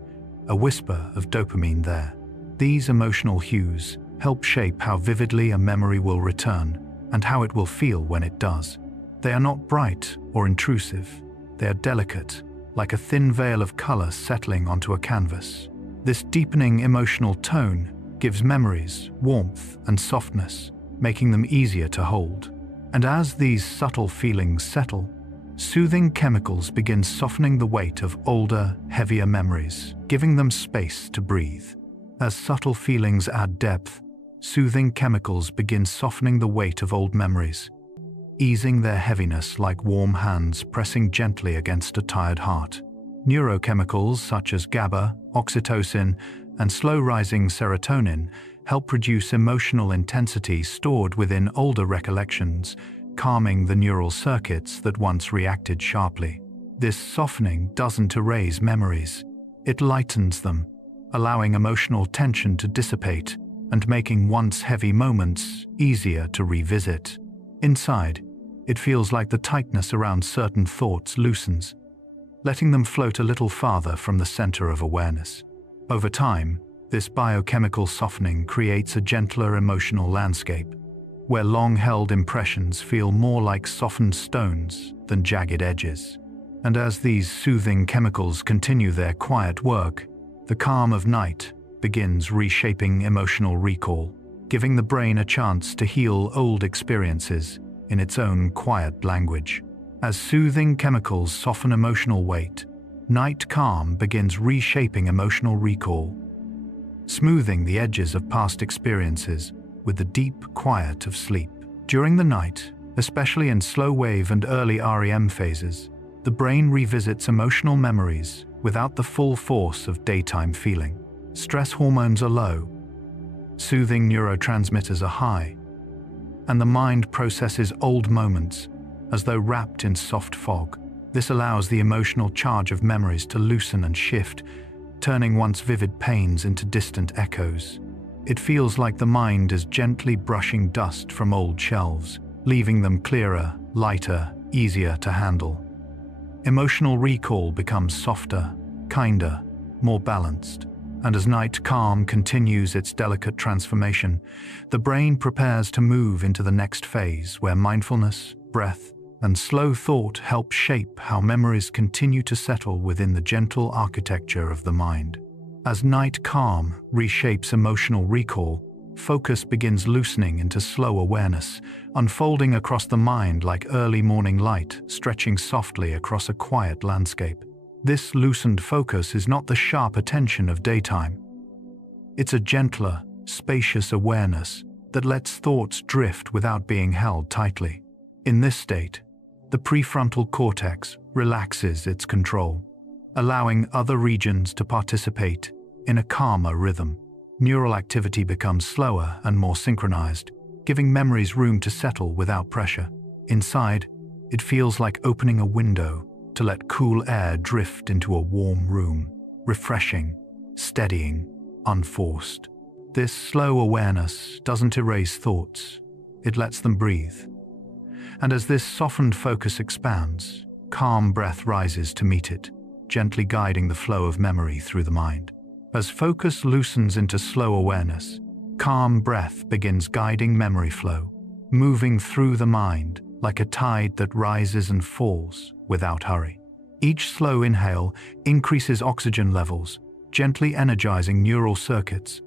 a whisper of dopamine there. These emotional hues help shape how vividly a memory will return and how it will feel when it does. They are not bright or intrusive. They are delicate, like a thin veil of color settling onto a canvas. This deepening emotional tone gives memories warmth and softness, making them easier to hold. And as these subtle feelings settle, soothing chemicals begin softening the weight of older, heavier memories, giving them space to breathe. As subtle feelings add depth, soothing chemicals begin softening the weight of old memories, easing their heaviness like warm hands pressing gently against a tired heart. Neurochemicals such as GABA, oxytocin, and slow-rising serotonin help reduce emotional intensity stored within older recollections, calming the neural circuits that once reacted sharply. This softening doesn't erase memories. It lightens them, allowing emotional tension to dissipate and making once heavy moments easier to revisit. Inside, it feels like the tightness around certain thoughts loosens, letting them float a little farther from the center of awareness. Over time, this biochemical softening creates a gentler emotional landscape, where long-held impressions feel more like softened stones than jagged edges. And as these soothing chemicals continue their quiet work, the calm of night begins reshaping emotional recall, giving the brain a chance to heal old experiences in its own quiet language. As soothing chemicals soften emotional weight, night calm begins reshaping emotional recall, smoothing the edges of past experiences with the deep quiet of sleep. During the night, especially in slow wave and early REM phases, the brain revisits emotional memories without the full force of daytime feeling. Stress hormones are low, soothing neurotransmitters are high, and the mind processes old moments as though wrapped in soft fog. This allows the emotional charge of memories to loosen and shift, turning once vivid pains into distant echoes. It feels like the mind is gently brushing dust from old shelves, leaving them clearer, lighter, easier to handle. Emotional recall becomes softer, kinder, more balanced. And as night calm continues its delicate transformation, the brain prepares to move into the next phase where mindfulness, breath, and slow thought help shape how memories continue to settle within the gentle architecture of the mind. As night calm reshapes emotional recall, focus begins loosening into slow awareness, unfolding across the mind like early morning light stretching softly across a quiet landscape. This loosened focus is not the sharp attention of daytime. It's a gentler, spacious awareness that lets thoughts drift without being held tightly. In this state, the prefrontal cortex relaxes its control, allowing other regions to participate in a calmer rhythm. Neural activity becomes slower and more synchronized, giving memories room to settle without pressure. Inside, it feels like opening a window to let cool air drift into a warm room, refreshing, steadying, unforced. This slow awareness doesn't erase thoughts, it lets them breathe. And as this softened focus expands, calm breath rises to meet it, gently guiding the flow of memory through the mind. As focus loosens into slow awareness, calm breath begins guiding memory flow, moving through the mind like a tide that rises and falls without hurry. Each slow inhale increases oxygen levels, gently energizing neural circuits,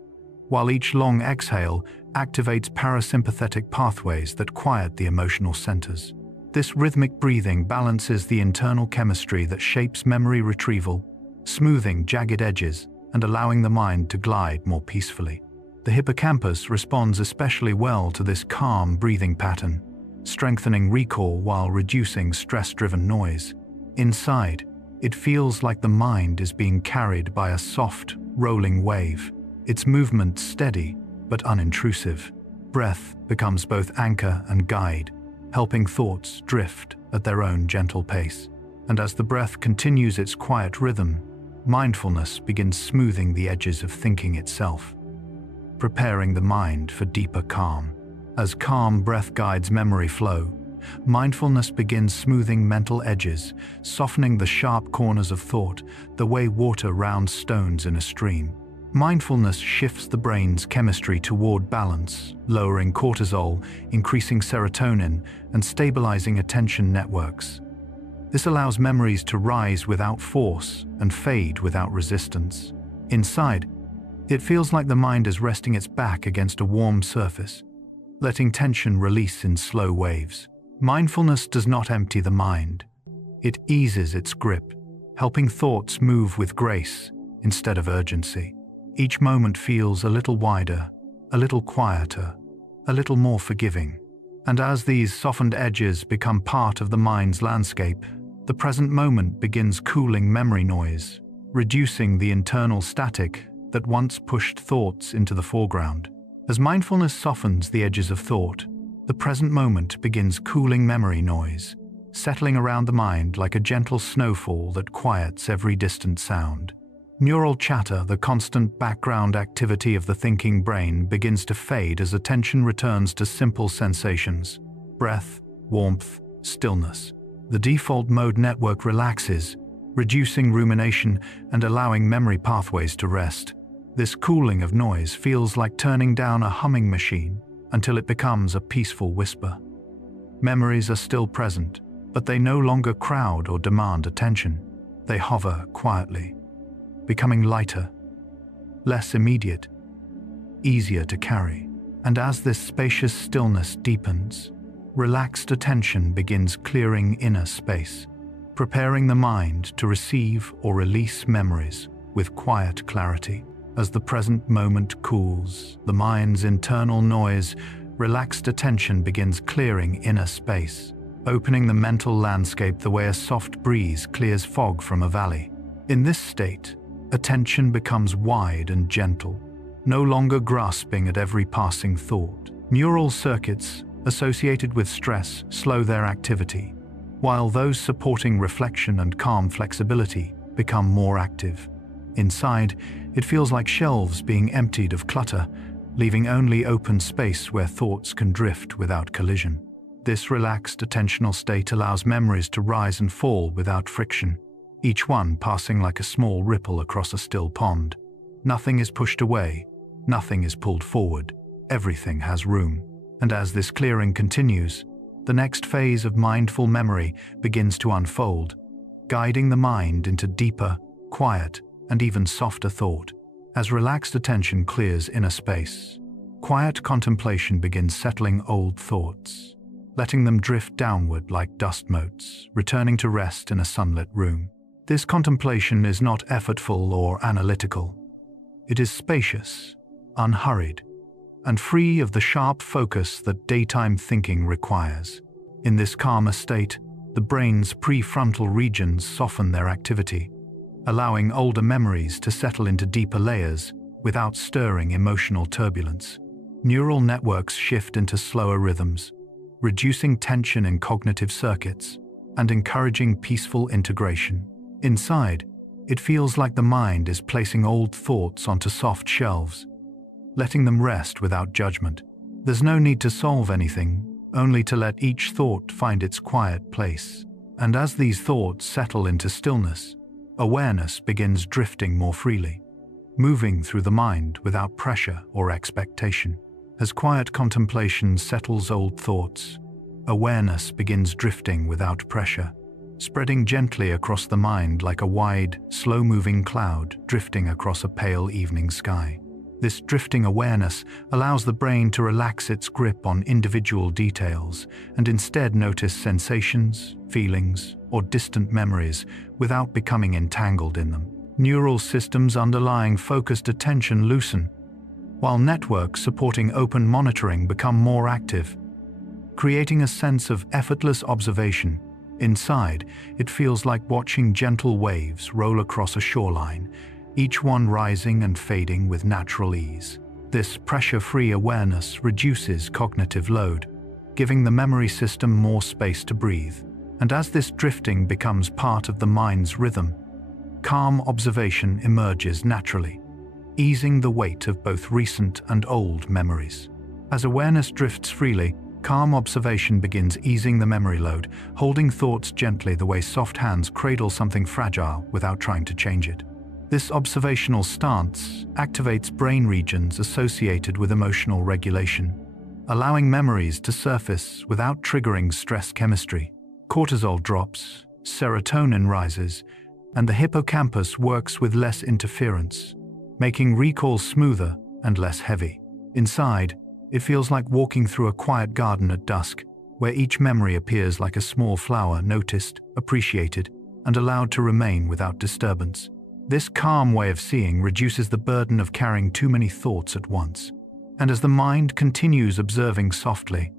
while each long exhale activates parasympathetic pathways that quiet the emotional centers. This rhythmic breathing balances the internal chemistry that shapes memory retrieval, smoothing jagged edges and allowing the mind to glide more peacefully. The hippocampus responds especially well to this calm breathing pattern, strengthening recall while reducing stress-driven noise. Inside, it feels like the mind is being carried by a soft, rolling wave, its movement steady but unintrusive. Breath becomes both anchor and guide, helping thoughts drift at their own gentle pace. And as the breath continues its quiet rhythm, mindfulness begins smoothing the edges of thinking itself, preparing the mind for deeper calm. As calm breath guides memory flow, mindfulness begins smoothing mental edges, softening the sharp corners of thought, the way water rounds stones in a stream. Mindfulness shifts the brain's chemistry toward balance, lowering cortisol, increasing serotonin, and stabilizing attention networks. This allows memories to rise without force and fade without resistance. Inside, it feels like the mind is resting its back against a warm surface, letting tension release in slow waves. Mindfulness does not empty the mind. It eases its grip, helping thoughts move with grace instead of urgency. Each moment feels a little wider, a little quieter, a little more forgiving. And as these softened edges become part of the mind's landscape, the present moment begins cooling memory noise, reducing the internal static that once pushed thoughts into the foreground. As mindfulness softens the edges of thought, the present moment begins cooling memory noise, settling around the mind like a gentle snowfall that quiets every distant sound. Neural chatter, the constant background activity of the thinking brain, begins to fade as attention returns to simple sensations: breath, warmth, stillness. The default mode network relaxes, reducing rumination and allowing memory pathways to rest. This cooling of noise feels like turning down a humming machine until it becomes a peaceful whisper. Memories are still present, but they no longer crowd or demand attention. They hover quietly, becoming lighter, less immediate, easier to carry. And as this spacious stillness deepens, relaxed attention begins clearing inner space, preparing the mind to receive or release memories with quiet clarity. As the present moment cools, the mind's internal noise, relaxed attention begins clearing inner space, opening the mental landscape the way a soft breeze clears fog from a valley. In this state, attention becomes wide and gentle, no longer grasping at every passing thought. Neural circuits associated with stress slow their activity, while those supporting reflection and calm flexibility become more active. Inside, it feels like shelves being emptied of clutter, leaving only open space where thoughts can drift without collision. This relaxed attentional state allows memories to rise and fall without friction, each one passing like a small ripple across a still pond. Nothing is pushed away, nothing is pulled forward, everything has room. And as this clearing continues, the next phase of mindful memory begins to unfold, guiding the mind into deeper, quiet, and even softer thought. As relaxed attention clears inner space, quiet contemplation begins settling old thoughts, letting them drift downward like dust motes, returning to rest in a sunlit room. This contemplation is not effortful or analytical. It is spacious, unhurried, and free of the sharp focus that daytime thinking requires. In this calmer state, the brain's prefrontal regions soften their activity, allowing older memories to settle into deeper layers without stirring emotional turbulence. Neural networks shift into slower rhythms, reducing tension in cognitive circuits and encouraging peaceful integration. Inside, it feels like the mind is placing old thoughts onto soft shelves, letting them rest without judgment. There's no need to solve anything, only to let each thought find its quiet place. And as these thoughts settle into stillness, awareness begins drifting more freely, moving through the mind without pressure or expectation. As quiet contemplation settles old thoughts, awareness begins drifting without pressure, spreading gently across the mind like a wide, slow-moving cloud drifting across a pale evening sky. This drifting awareness allows the brain to relax its grip on individual details and instead notice sensations, feelings, or distant memories without becoming entangled in them. Neural systems underlying focused attention loosen, while networks supporting open monitoring become more active, creating a sense of effortless observation. Inside, it feels like watching gentle waves roll across a shoreline, each one rising and fading with natural ease. This pressure-free awareness reduces cognitive load, giving the memory system more space to breathe. And as this drifting becomes part of the mind's rhythm, calm observation emerges naturally, easing the weight of both recent and old memories. As awareness drifts freely, calm observation begins easing the memory load, holding thoughts gently the way soft hands cradle something fragile without trying to change it. This observational stance activates brain regions associated with emotional regulation, allowing memories to surface without triggering stress chemistry. Cortisol drops, serotonin rises, and the hippocampus works with less interference, making recall smoother and less heavy. Inside, it feels like walking through a quiet garden at dusk, where each memory appears like a small flower noticed, appreciated, and allowed to remain without disturbance. This calm way of seeing reduces the burden of carrying too many thoughts at once. And as the mind continues observing softly,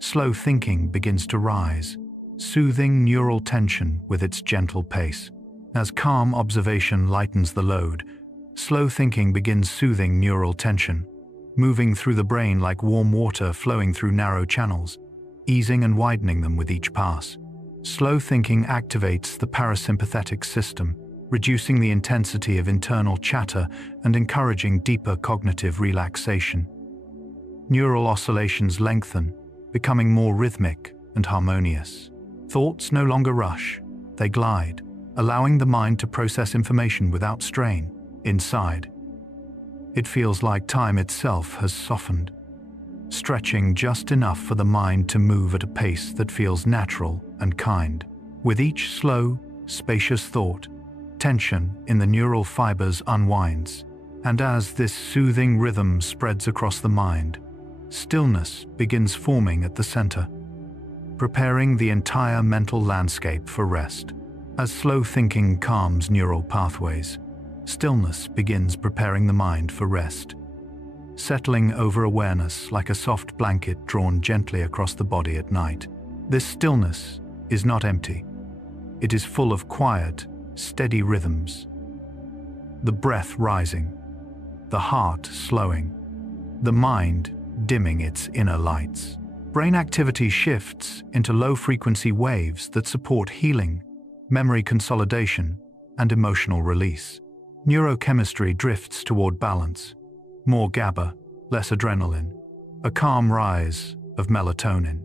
slow thinking begins to rise, soothing neural tension with its gentle pace. As calm observation lightens the load, slow thinking begins soothing neural tension, moving through the brain like warm water flowing through narrow channels, easing and widening them with each pass. Slow thinking activates the parasympathetic system, reducing the intensity of internal chatter and encouraging deeper cognitive relaxation. Neural oscillations lengthen, becoming more rhythmic and harmonious. Thoughts no longer rush, they glide, allowing the mind to process information without strain. Inside, it feels like time itself has softened, stretching just enough for the mind to move at a pace that feels natural and kind. With each slow, spacious thought, tension in the neural fibers unwinds, and as this soothing rhythm spreads across the mind, stillness begins forming at the center, preparing the entire mental landscape for rest. As slow thinking calms neural pathways, stillness begins preparing the mind for rest, settling over awareness like a soft blanket drawn gently across the body at night. This stillness is not empty. It is full of quiet, steady rhythms. The breath rising, the heart slowing, the mind dimming its inner lights. Brain activity shifts into low-frequency waves that support healing, memory consolidation, and emotional release. Neurochemistry drifts toward balance, more GABA, less adrenaline, a calm rise of melatonin.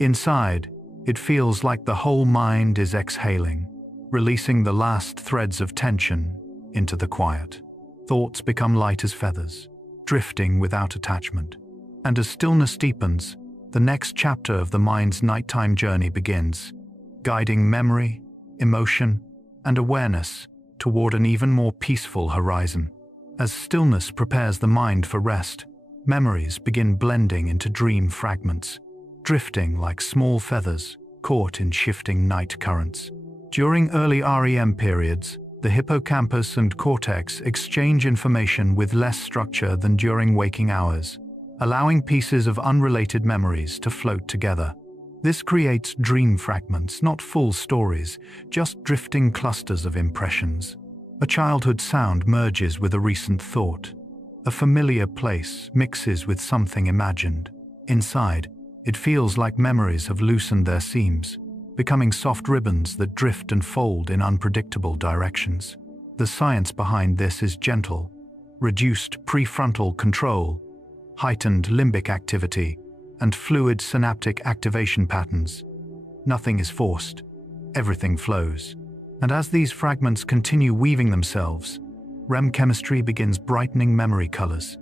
Inside, it feels like the whole mind is exhaling, releasing the last threads of tension into the quiet. Thoughts become light as feathers, drifting without attachment. And as stillness deepens, the next chapter of the mind's nighttime journey begins, guiding memory, emotion, and awareness toward an even more peaceful horizon. As stillness prepares the mind for rest, memories begin blending into dream fragments, drifting like small feathers caught in shifting night currents. During early REM periods, the hippocampus and cortex exchange information with less structure than during waking hours, allowing pieces of unrelated memories to float together. This creates dream fragments, not full stories, just drifting clusters of impressions. A childhood sound merges with a recent thought. A familiar place mixes with something imagined. Inside, it feels like memories have loosened their seams, becoming soft ribbons that drift and fold in unpredictable directions. The science behind this is gentle: reduced prefrontal control, heightened limbic activity, and fluid synaptic activation patterns. Nothing is forced, everything flows. And as these fragments continue weaving themselves, REM chemistry begins brightening memory colors,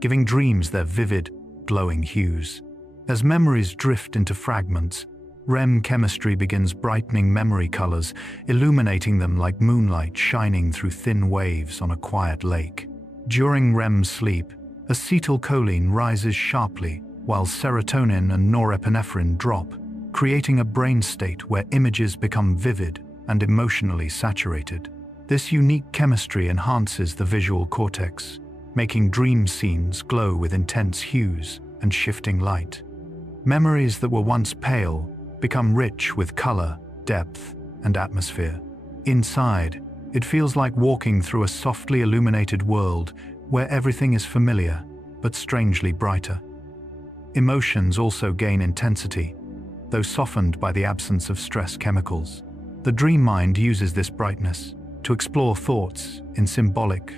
giving dreams their vivid, glowing hues. As memories drift into fragments, REM chemistry begins brightening memory colors, illuminating them like moonlight shining through thin waves on a quiet lake. During REM sleep, acetylcholine rises sharply, while serotonin and norepinephrine drop, creating a brain state where images become vivid and emotionally saturated. This unique chemistry enhances the visual cortex, making dream scenes glow with intense hues and shifting light. Memories that were once pale become rich with color, depth, and atmosphere. Inside, it feels like walking through a softly illuminated world where everything is familiar but strangely brighter. Emotions also gain intensity, though softened by the absence of stress chemicals. The dream mind uses this brightness to explore thoughts in symbolic,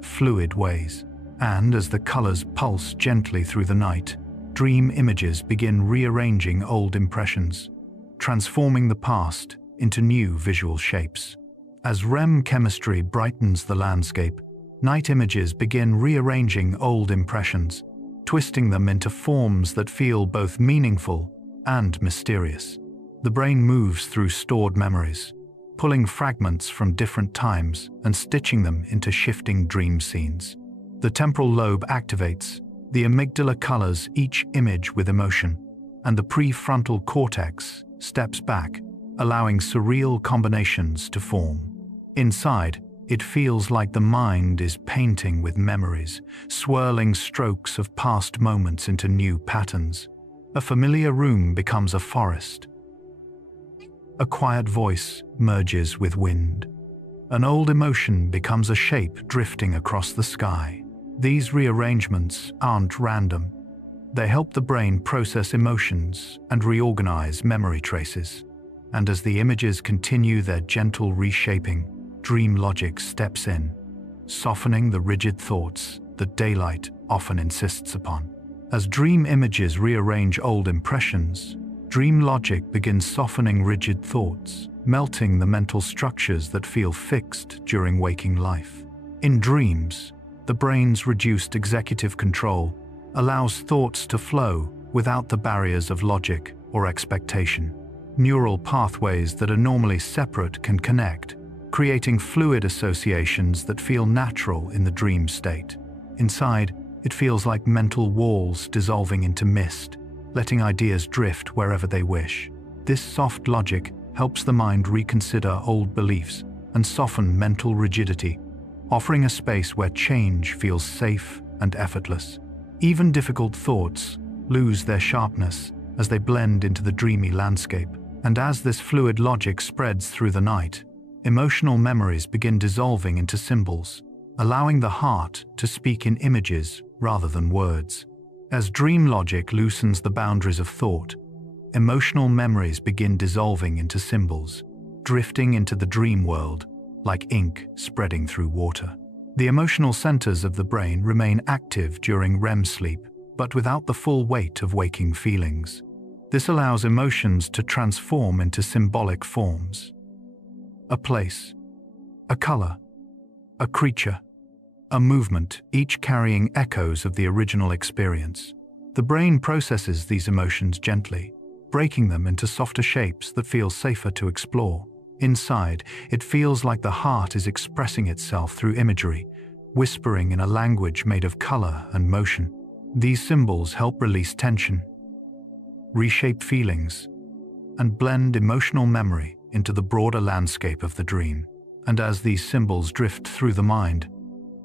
fluid ways. And as the colors pulse gently through the night, dream images begin rearranging old impressions, transforming the past into new visual shapes. As REM chemistry brightens the landscape, night images begin rearranging old impressions, twisting them into forms that feel both meaningful and mysterious. The brain moves through stored memories, pulling fragments from different times and stitching them into shifting dream scenes. The temporal lobe activates, the amygdala colors each image with emotion, and the prefrontal cortex steps back, allowing surreal combinations to form. Inside, it feels like the mind is painting with memories, swirling strokes of past moments into new patterns. A familiar room becomes a forest. A quiet voice merges with wind. An old emotion becomes a shape drifting across the sky. These rearrangements aren't random. They help the brain process emotions and reorganize memory traces. And as the images continue their gentle reshaping, dream logic steps in, softening the rigid thoughts that daylight often insists upon. As dream images rearrange old impressions, dream logic begins softening rigid thoughts, melting the mental structures that feel fixed during waking life. In dreams, the brain's reduced executive control allows thoughts to flow without the barriers of logic or expectation. Neural pathways that are normally separate can connect, creating fluid associations that feel natural in the dream state. Inside, it feels like mental walls dissolving into mist, letting ideas drift wherever they wish. This soft logic helps the mind reconsider old beliefs and soften mental rigidity, offering a space where change feels safe and effortless. Even difficult thoughts lose their sharpness as they blend into the dreamy landscape. And as this fluid logic spreads through the night, emotional memories begin dissolving into symbols, allowing the heart to speak in images rather than words. As dream logic loosens the boundaries of thought, emotional memories begin dissolving into symbols, drifting into the dream world like ink spreading through water. The emotional centers of the brain remain active during REM sleep, but without the full weight of waking feelings. This allows emotions to transform into symbolic forms. A place, a color, a creature, a movement, each carrying echoes of the original experience. The brain processes these emotions gently, breaking them into softer shapes that feel safer to explore. Inside, it feels like the heart is expressing itself through imagery, whispering in a language made of color and motion. These symbols help release tension, reshape feelings, and blend emotional memory into the broader landscape of the dream. And as these symbols drift through the mind,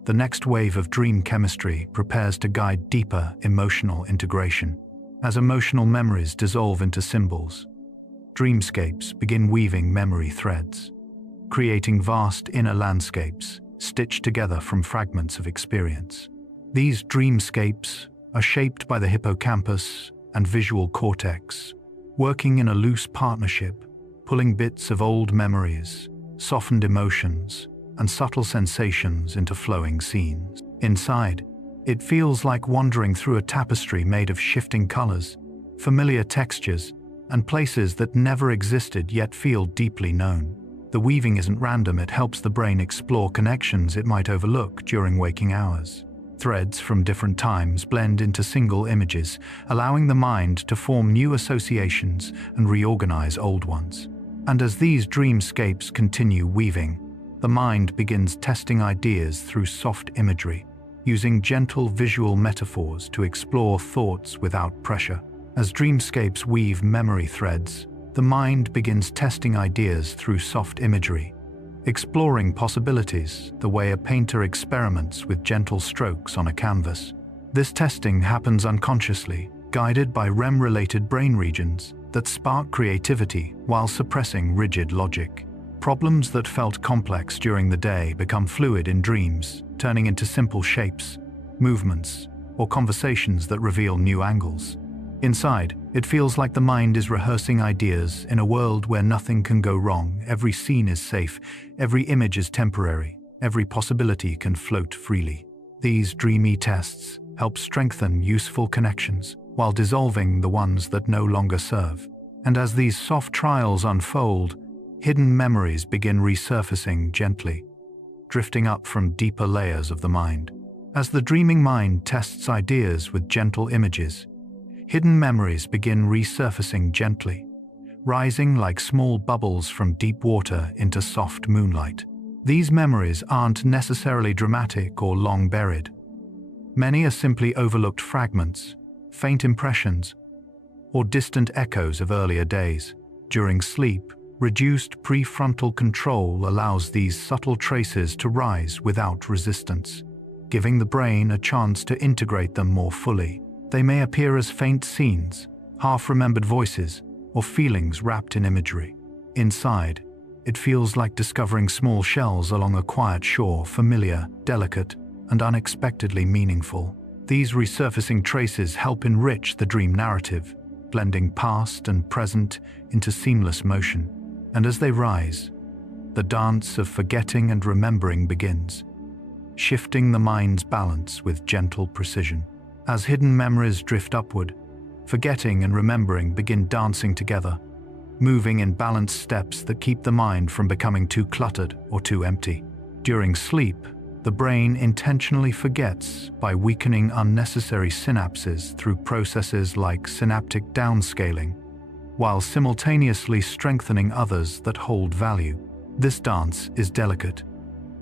the next wave of dream chemistry prepares to guide deeper emotional integration. As emotional memories dissolve into symbols, dreamscapes begin weaving memory threads, creating vast inner landscapes stitched together from fragments of experience. These dreamscapes are shaped by the hippocampus and visual cortex, working in a loose partnership, pulling bits of old memories, softened emotions, and subtle sensations into flowing scenes. Inside, it feels like wandering through a tapestry made of shifting colors, familiar textures, and places that never existed yet feel deeply known. The weaving isn't random, it helps the brain explore connections it might overlook during waking hours. Threads from different times blend into single images, allowing the mind to form new associations and reorganize old ones. And as these dreamscapes continue weaving, the mind begins testing ideas through soft imagery, using gentle visual metaphors to explore thoughts without pressure. As dreamscapes weave memory threads, the mind begins testing ideas through soft imagery, exploring possibilities the way a painter experiments with gentle strokes on a canvas. This testing happens unconsciously, guided by REM-related brain regions that spark creativity while suppressing rigid logic. Problems that felt complex during the day become fluid in dreams, turning into simple shapes, movements, or conversations that reveal new angles. Inside, it feels like the mind is rehearsing ideas in a world where nothing can go wrong. Every scene is safe, every image is temporary, every possibility can float freely. These dreamy tests help strengthen useful connections while dissolving the ones that no longer serve. And as these soft trials unfold, hidden memories begin resurfacing gently, drifting up from deeper layers of the mind. As the dreaming mind tests ideas with gentle images, hidden memories begin resurfacing gently, rising like small bubbles from deep water into soft moonlight. These memories aren't necessarily dramatic or long buried. Many are simply overlooked fragments, faint impressions, or distant echoes of earlier days. During sleep, reduced prefrontal control allows these subtle traces to rise without resistance, giving the brain a chance to integrate them more fully. They may appear as faint scenes, half-remembered voices, or feelings wrapped in imagery. Inside, it feels like discovering small shells along a quiet shore, familiar, delicate, and unexpectedly meaningful. These resurfacing traces help enrich the dream narrative, blending past and present into seamless motion. And as they rise, the dance of forgetting and remembering begins, shifting the mind's balance with gentle precision. As hidden memories drift upward, forgetting and remembering begin dancing together, moving in balanced steps that keep the mind from becoming too cluttered or too empty. During sleep, the brain intentionally forgets by weakening unnecessary synapses through processes like synaptic downscaling, while simultaneously strengthening others that hold value. This dance is delicate.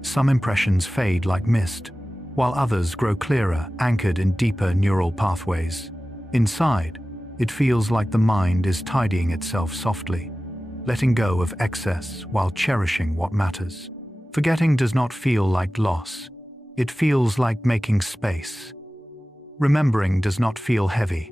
Some impressions fade like mist, while others grow clearer, anchored in deeper neural pathways. Inside, it feels like the mind is tidying itself softly, letting go of excess while cherishing what matters. Forgetting does not feel like loss. It feels like making space. Remembering does not feel heavy.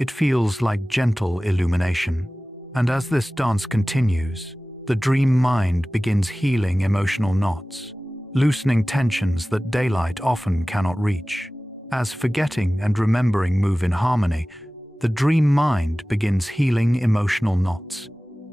It feels like gentle illumination. And as this dance continues, the dream mind begins healing emotional knots, loosening tensions that daylight often cannot reach. As forgetting and remembering move in harmony, the dream mind begins healing emotional knots,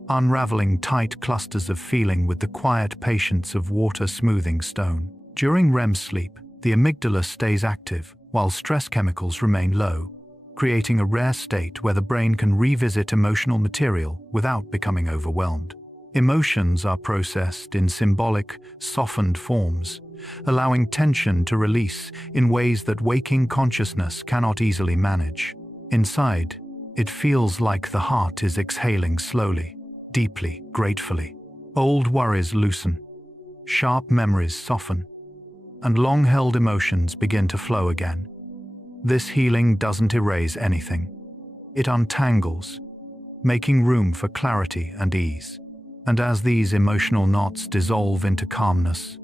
unraveling tight clusters of feeling with the quiet patience of water smoothing stone. During REM sleep, the amygdala stays active while stress chemicals remain low, creating a rare state where the brain can revisit emotional material without becoming overwhelmed. Emotions are processed in symbolic, softened forms, allowing tension to release in ways that waking consciousness cannot easily manage. Inside, it feels like the heart is exhaling slowly, deeply, gratefully. Old worries loosen, sharp memories soften, and long-held emotions begin to flow again. This healing doesn't erase anything. It untangles, making room for clarity and ease. And as these emotional knots dissolve into calmness,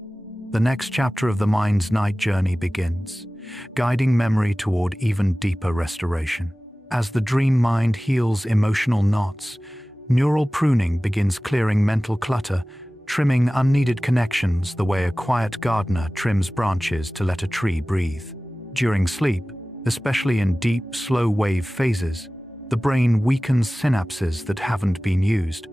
the next chapter of the mind's night journey begins, guiding memory toward even deeper restoration. As the dream mind heals emotional knots, neural pruning begins clearing mental clutter, trimming unneeded connections the way a quiet gardener trims branches to let a tree breathe. During sleep, especially in deep, slow-wave phases, the brain weakens synapses that haven't been used,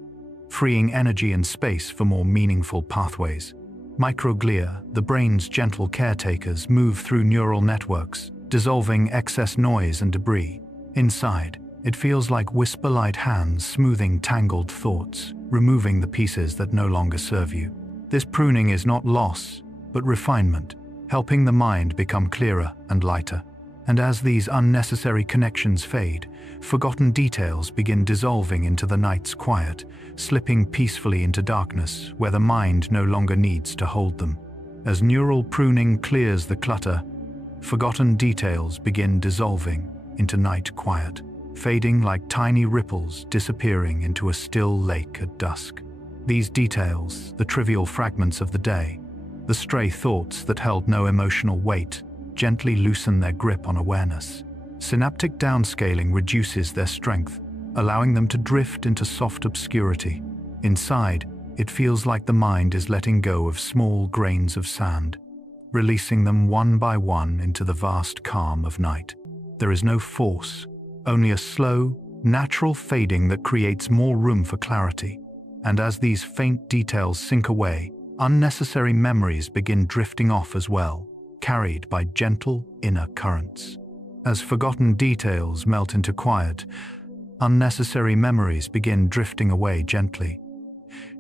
freeing energy and space for more meaningful pathways. Microglia, the brain's gentle caretakers, move through neural networks, dissolving excess noise and debris. Inside, it feels like whisper-light hands smoothing tangled thoughts, removing the pieces that no longer serve you. This pruning is not loss, but refinement, helping the mind become clearer and lighter. And as these unnecessary connections fade, forgotten details begin dissolving into the night's quiet, slipping peacefully into darkness where the mind no longer needs to hold them. As neural pruning clears the clutter, forgotten details begin dissolving into night quiet, fading like tiny ripples disappearing into a still lake at dusk. These details, the trivial fragments of the day, the stray thoughts that held no emotional weight, gently loosen their grip on awareness. Synaptic downscaling reduces their strength, allowing them to drift into soft obscurity. Inside, it feels like the mind is letting go of small grains of sand, releasing them one by one into the vast calm of night. There is no force, only a slow, natural fading that creates more room for clarity. And as these faint details sink away, unnecessary memories begin drifting off as well, carried by gentle inner currents. As forgotten details melt into quiet, unnecessary memories begin drifting away gently,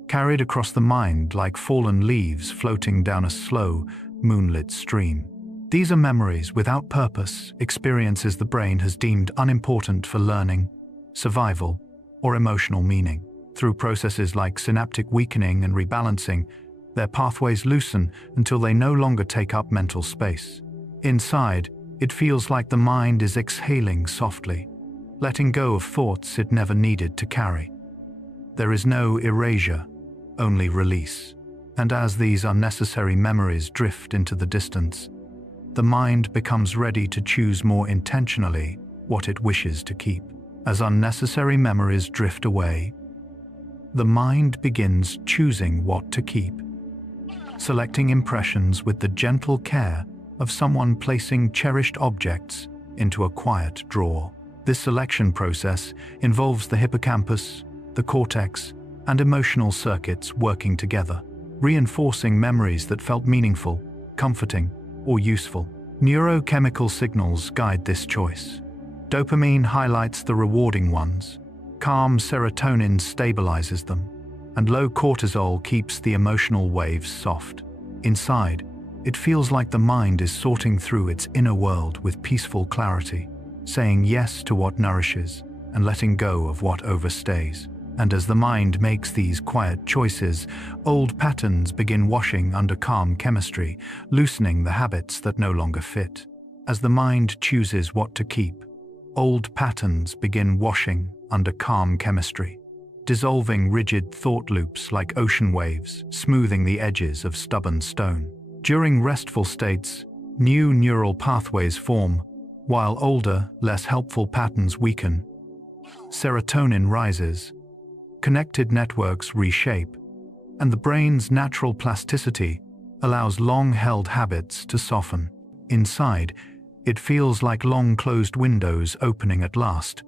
carried across the mind like fallen leaves floating down a slow, moonlit stream. These are memories without purpose, experiences the brain has deemed unimportant for learning, survival, or emotional meaning. Through processes like synaptic weakening and rebalancing, their pathways loosen until they no longer take up mental space. Inside, it feels like the mind is exhaling softly, letting go of thoughts it never needed to carry. There is no erasure, only release. And as these unnecessary memories drift into the distance, the mind becomes ready to choose more intentionally what it wishes to keep. As unnecessary memories drift away, the mind begins choosing what to keep, selecting impressions with the gentle care of someone placing cherished objects into a quiet drawer. This selection process involves the hippocampus, the cortex, and emotional circuits working together, reinforcing memories that felt meaningful, comforting, or useful. Neurochemical signals guide this choice. Dopamine highlights the rewarding ones, calm serotonin stabilizes them, and low cortisol keeps the emotional waves soft. Inside, it feels like the mind is sorting through its inner world with peaceful clarity, saying yes to what nourishes and letting go of what overstays. And as the mind makes these quiet choices, old patterns begin washing under calm chemistry, loosening the habits that no longer fit. As the mind chooses what to keep, old patterns begin washing under calm chemistry, dissolving rigid thought loops like ocean waves, smoothing the edges of stubborn stone. During restful states, new neural pathways form, while older, less helpful patterns weaken. Serotonin rises, connected networks reshape, and the brain's natural plasticity allows long-held habits to soften. Inside, it feels like long-closed windows opening at last,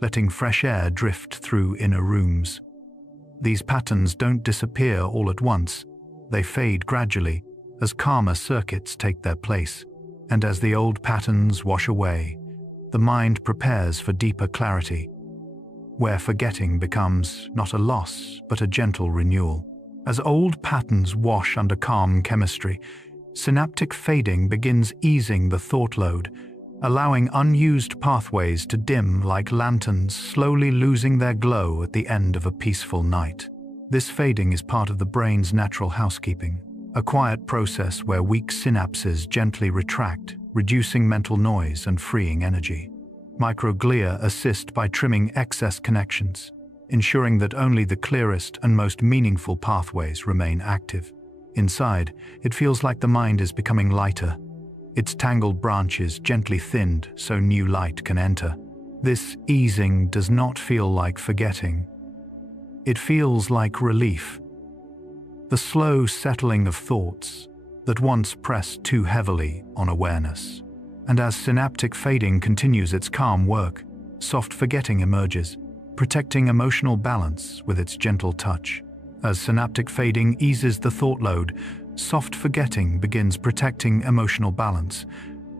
letting fresh air drift through inner rooms. These patterns don't disappear all at once, they fade gradually as calmer circuits take their place. And as the old patterns wash away, the mind prepares for deeper clarity, where forgetting becomes not a loss but a gentle renewal. As old patterns wash under calm chemistry, synaptic fading begins easing the thought load, allowing unused pathways to dim like lanterns, slowly losing their glow at the end of a peaceful night. This fading is part of the brain's natural housekeeping, a quiet process where weak synapses gently retract, reducing mental noise and freeing energy. Microglia assist by trimming excess connections, ensuring that only the clearest and most meaningful pathways remain active. Inside, it feels like the mind is becoming lighter, its tangled branches gently thinned so new light can enter. This easing does not feel like forgetting. It feels like relief. The slow settling of thoughts that once pressed too heavily on awareness. And as synaptic fading continues its calm work, soft forgetting emerges, protecting emotional balance with its gentle touch. As synaptic fading eases the thought load, soft forgetting begins protecting emotional balance,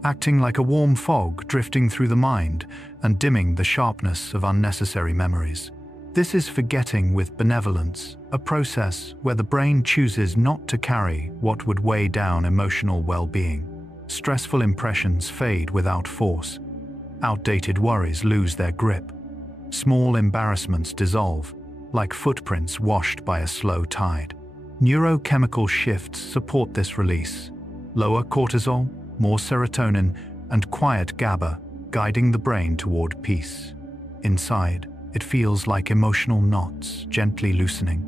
acting like a warm fog drifting through the mind and dimming the sharpness of unnecessary memories. This is forgetting with benevolence, a process where the brain chooses not to carry what would weigh down emotional well-being. Stressful impressions fade without force. Outdated worries lose their grip. Small embarrassments dissolve, like footprints washed by a slow tide. Neurochemical shifts support this release. Lower cortisol, more serotonin, and quiet GABA, guiding the brain toward peace. Inside, it feels like emotional knots gently loosening,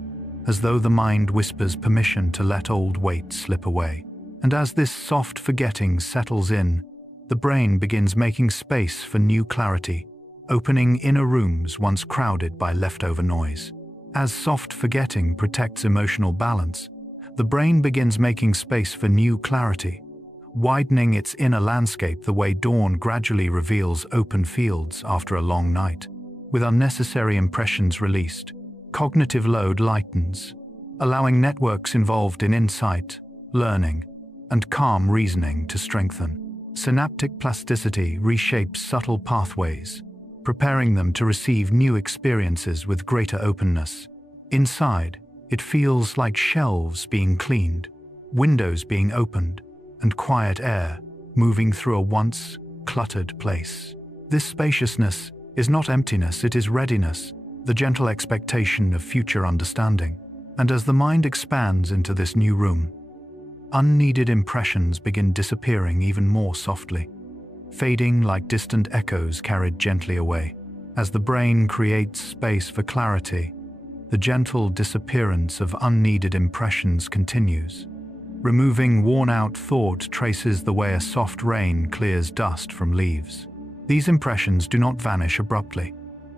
as though the mind whispers permission to let old weight slip away. And as this soft forgetting settles in, the brain begins making space for new clarity, opening inner rooms once crowded by leftover noise. As soft forgetting protects emotional balance, the brain begins making space for new clarity, widening its inner landscape the way dawn gradually reveals open fields after a long night. With unnecessary impressions released, cognitive load lightens, allowing networks involved in insight, learning, and calm reasoning to strengthen. Synaptic plasticity reshapes subtle pathways, preparing them to receive new experiences with greater openness. Inside, it feels like shelves being cleaned, windows being opened, and quiet air moving through a once cluttered place. This spaciousness is not emptiness, it is readiness, the gentle expectation of future understanding. And as the mind expands into this new room, unneeded impressions begin disappearing even more softly, fading like distant echoes carried gently away. As the brain creates space for clarity, the gentle disappearance of unneeded impressions continues. Removing worn-out thought traces the way a soft rain clears dust from leaves. These impressions do not vanish abruptly.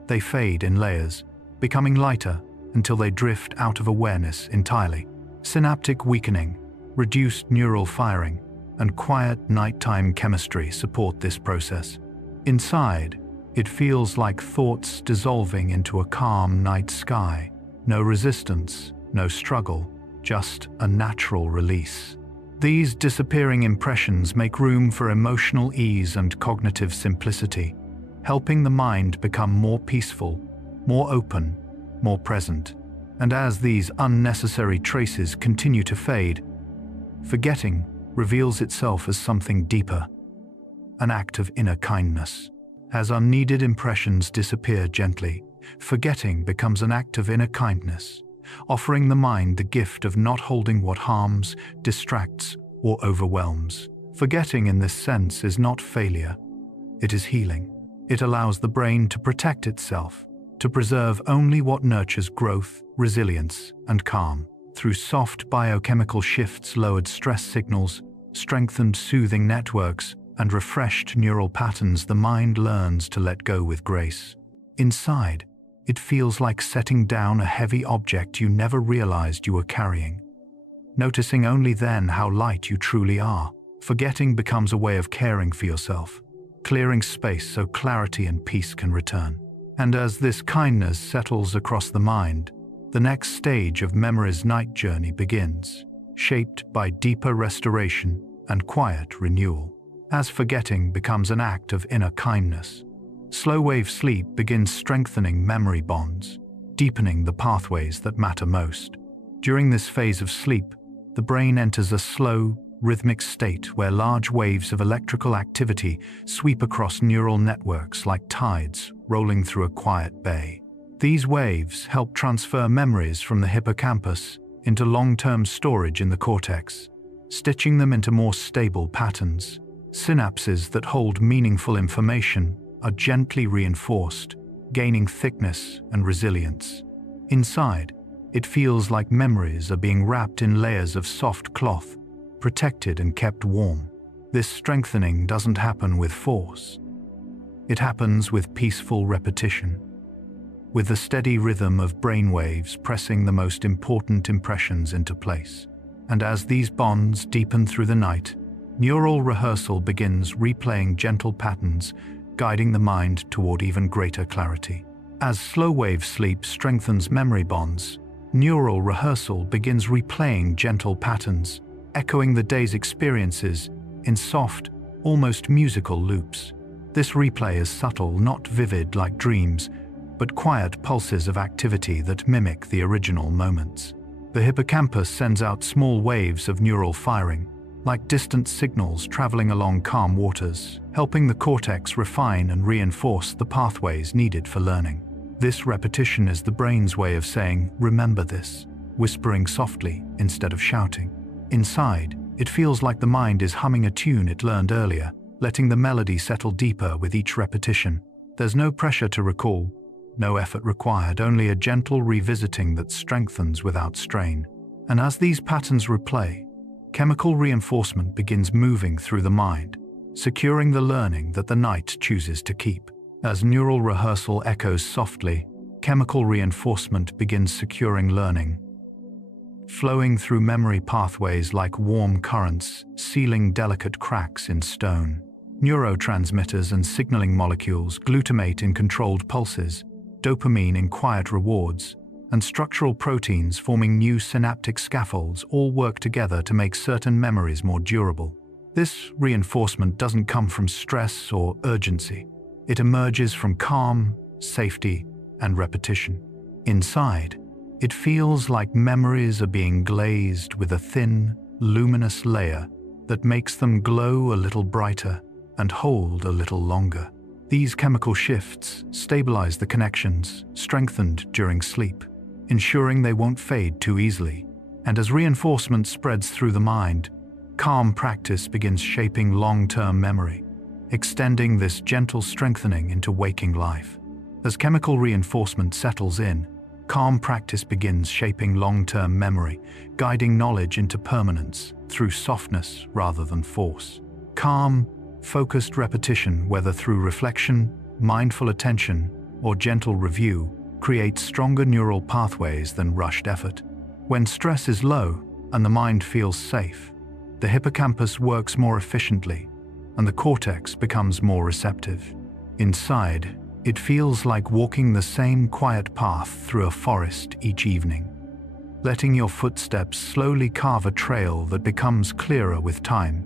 They fade in layers, becoming lighter until they drift out of awareness entirely. Synaptic weakening, reduced neural firing, and quiet nighttime chemistry support this process. Inside, it feels like thoughts dissolving into a calm night sky. No resistance, no struggle, just a natural release. These disappearing impressions make room for emotional ease and cognitive simplicity, helping the mind become more peaceful, more open, more present. And as these unnecessary traces continue to fade, forgetting reveals itself as something deeper, an act of inner kindness. As unneeded impressions disappear gently, forgetting becomes an act of inner kindness, offering the mind the gift of not holding what harms, distracts, or overwhelms. Forgetting in this sense is not failure, it is healing. It allows the brain to protect itself, to preserve only what nurtures growth, resilience, and calm. Through soft biochemical shifts, lowered stress signals, strengthened soothing networks, and refreshed neural patterns, the mind learns to let go with grace. Inside, it feels like setting down a heavy object you never realized you were carrying, noticing only then how light you truly are. Forgetting becomes a way of caring for yourself, clearing space so clarity and peace can return. And as this kindness settles across the mind, the next stage of memory's night journey begins, shaped by deeper restoration and quiet renewal. as forgetting becomes an act of inner kindness. Slow-wave sleep begins strengthening memory bonds, deepening the pathways that matter most. During this phase of sleep, the brain enters a slow, rhythmic state where large waves of electrical activity sweep across neural networks like tides rolling through a quiet bay. These waves help transfer memories from the hippocampus into long-term storage in the cortex, stitching them into more stable patterns. Synapses that hold meaningful information are gently reinforced, gaining thickness and resilience. Inside, it feels like memories are being wrapped in layers of soft cloth, protected and kept warm. This strengthening doesn't happen with force. It happens with peaceful repetition, with the steady rhythm of brainwaves pressing the most important impressions into place. And as these bonds deepen through the night, neural rehearsal begins replaying gentle patterns, guiding the mind toward even greater clarity. As slow-wave sleep strengthens memory bonds, neural rehearsal begins replaying gentle patterns, echoing the day's experiences in soft, almost musical loops. This replay is subtle, not vivid like dreams, but quiet pulses of activity that mimic the original moments. The hippocampus sends out small waves of neural firing, like distant signals traveling along calm waters, helping the cortex refine and reinforce the pathways needed for learning. This repetition is the brain's way of saying, "Remember this," whispering softly instead of shouting. Inside, it feels like the mind is humming a tune it learned earlier, letting the melody settle deeper with each repetition. There's no pressure to recall, no effort required, only a gentle revisiting that strengthens without strain. And as these patterns replay, chemical reinforcement begins moving through the mind, securing the learning that the night chooses to keep. As neural rehearsal echoes softly, chemical reinforcement begins securing learning, flowing through memory pathways like warm currents, sealing delicate cracks in stone. Neurotransmitters and signaling molecules, glutamate in controlled pulses, dopamine in quiet rewards, and structural proteins forming new synaptic scaffolds all work together to make certain memories more durable. This reinforcement doesn't come from stress or urgency. It emerges from calm, safety, and repetition. Inside, it feels like memories are being glazed with a thin, luminous layer that makes them glow a little brighter and hold a little longer. These chemical shifts stabilize the connections, strengthened during sleep, ensuring they won't fade too easily. And as reinforcement spreads through the mind, calm practice begins shaping long-term memory, extending this gentle strengthening into waking life. As chemical reinforcement settles in, calm practice begins shaping long-term memory, guiding knowledge into permanence through softness rather than force. Calm, focused repetition, whether through reflection, mindful attention, or gentle review, creates stronger neural pathways than rushed effort. When stress is low and the mind feels safe, the hippocampus works more efficiently and the cortex becomes more receptive. Inside, it feels like walking the same quiet path through a forest each evening, letting your footsteps slowly carve a trail that becomes clearer with time.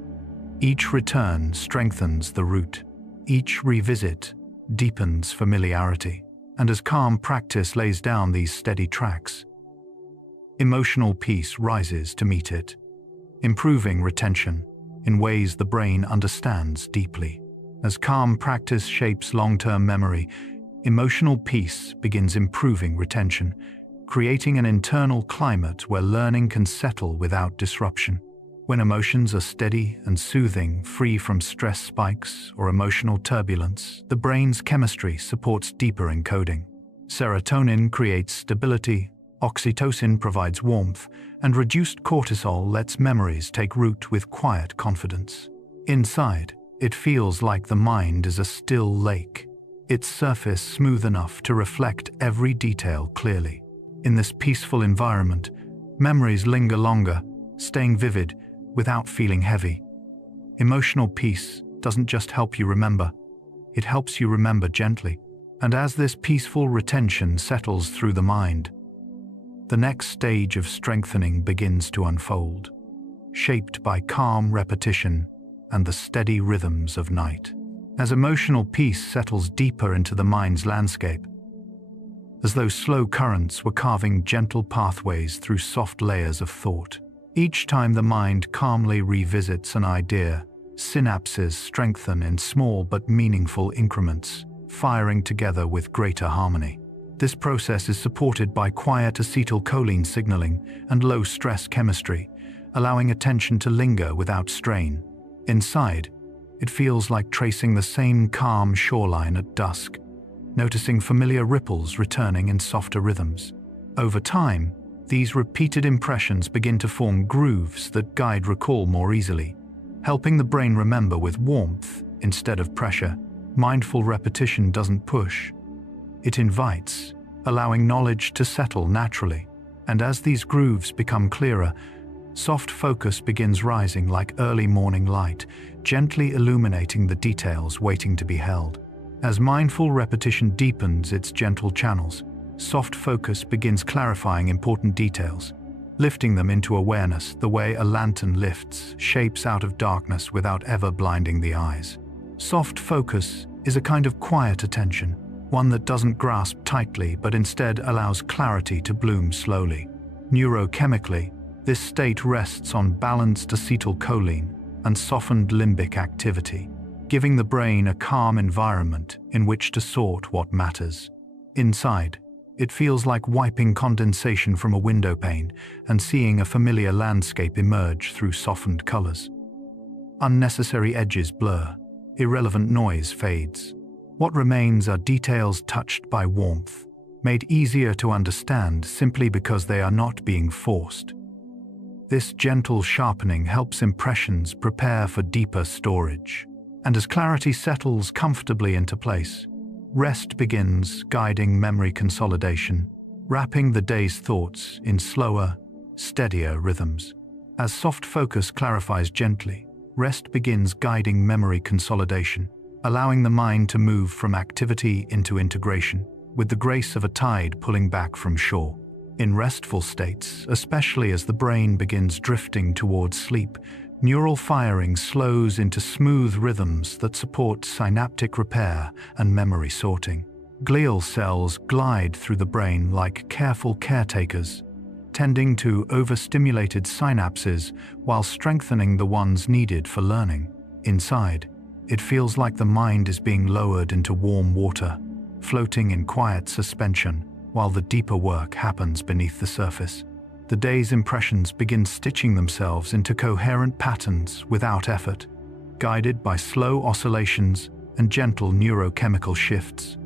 Each return strengthens the route. Each revisit deepens familiarity. And as calm practice lays down these steady tracks, emotional peace rises to meet it, improving retention in ways the brain understands deeply. As calm practice shapes long-term memory, emotional peace begins improving retention, creating an internal climate where learning can settle without disruption. When emotions are steady and soothing, free from stress spikes or emotional turbulence, the brain's chemistry supports deeper encoding. Serotonin creates stability, oxytocin provides warmth, and reduced cortisol lets memories take root with quiet confidence. Inside, it feels like the mind is a still lake, its surface smooth enough to reflect every detail clearly. In this peaceful environment, memories linger longer, staying vivid without feeling heavy. Emotional peace doesn't just help you remember, it helps you remember gently. And as this peaceful retention settles through the mind, the next stage of strengthening begins to unfold. Shaped by calm repetition, and the steady rhythms of night. As emotional peace settles deeper into the mind's landscape, as though slow currents were carving gentle pathways through soft layers of thought. Each time the mind calmly revisits an idea, synapses strengthen in small but meaningful increments, firing together with greater harmony. This process is supported by quiet acetylcholine signaling and low-stress chemistry, allowing attention to linger without strain. Inside, it feels like tracing the same calm shoreline at dusk, noticing familiar ripples returning in softer rhythms. Over time, these repeated impressions begin to form grooves that guide recall more easily, helping the brain remember with warmth instead of pressure. Mindful repetition doesn't push, it invites, allowing knowledge to settle naturally. And as these grooves become clearer, soft focus begins rising like early morning light, gently illuminating the details waiting to be held. As mindful repetition deepens its gentle channels, soft focus begins clarifying important details, lifting them into awareness the way a lantern lifts shapes out of darkness without ever blinding the eyes. Soft focus is a kind of quiet attention, one that doesn't grasp tightly but instead allows clarity to bloom slowly. Neurochemically, this state rests on balanced acetylcholine and softened limbic activity, giving the brain a calm environment in which to sort what matters. Inside, it feels like wiping condensation from a window pane and seeing a familiar landscape emerge through softened colors. Unnecessary edges blur, irrelevant noise fades. What remains are details touched by warmth, made easier to understand simply because they are not being forced. This gentle sharpening helps impressions prepare for deeper storage. And as clarity settles comfortably into place, rest begins, guiding memory consolidation, wrapping the day's thoughts in slower, steadier rhythms. As soft focus clarifies gently, rest begins guiding memory consolidation, allowing the mind to move from activity into integration, with the grace of a tide pulling back from shore. In restful states, especially as the brain begins drifting towards sleep, neural firing slows into smooth rhythms that support synaptic repair and memory sorting. Glial cells glide through the brain like careful caretakers, tending to overstimulated synapses while strengthening the ones needed for learning. Inside, it feels like the mind is being lowered into warm water, floating in quiet suspension while the deeper work happens beneath the surface. The day's impressions begin stitching themselves into coherent patterns without effort, guided by slow oscillations and gentle neurochemical shifts.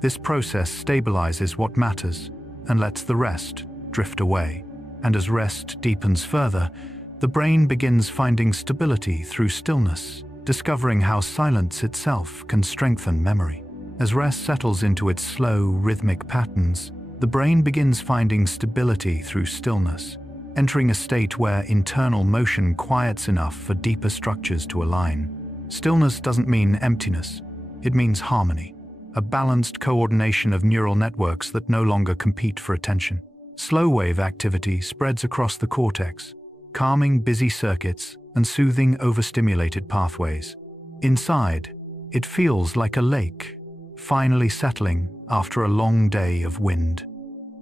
This process stabilizes what matters and lets the rest drift away. And as rest deepens further, the brain begins finding stability through stillness, discovering how silence itself can strengthen memory. As rest settles into its slow, rhythmic patterns, the brain begins finding stability through stillness, entering a state where internal motion quiets enough for deeper structures to align. Stillness doesn't mean emptiness, it means harmony, a balanced coordination of neural networks that no longer compete for attention. Slow-wave activity spreads across the cortex, calming busy circuits and soothing overstimulated pathways. Inside, it feels like a lake, finally settling after a long day of wind.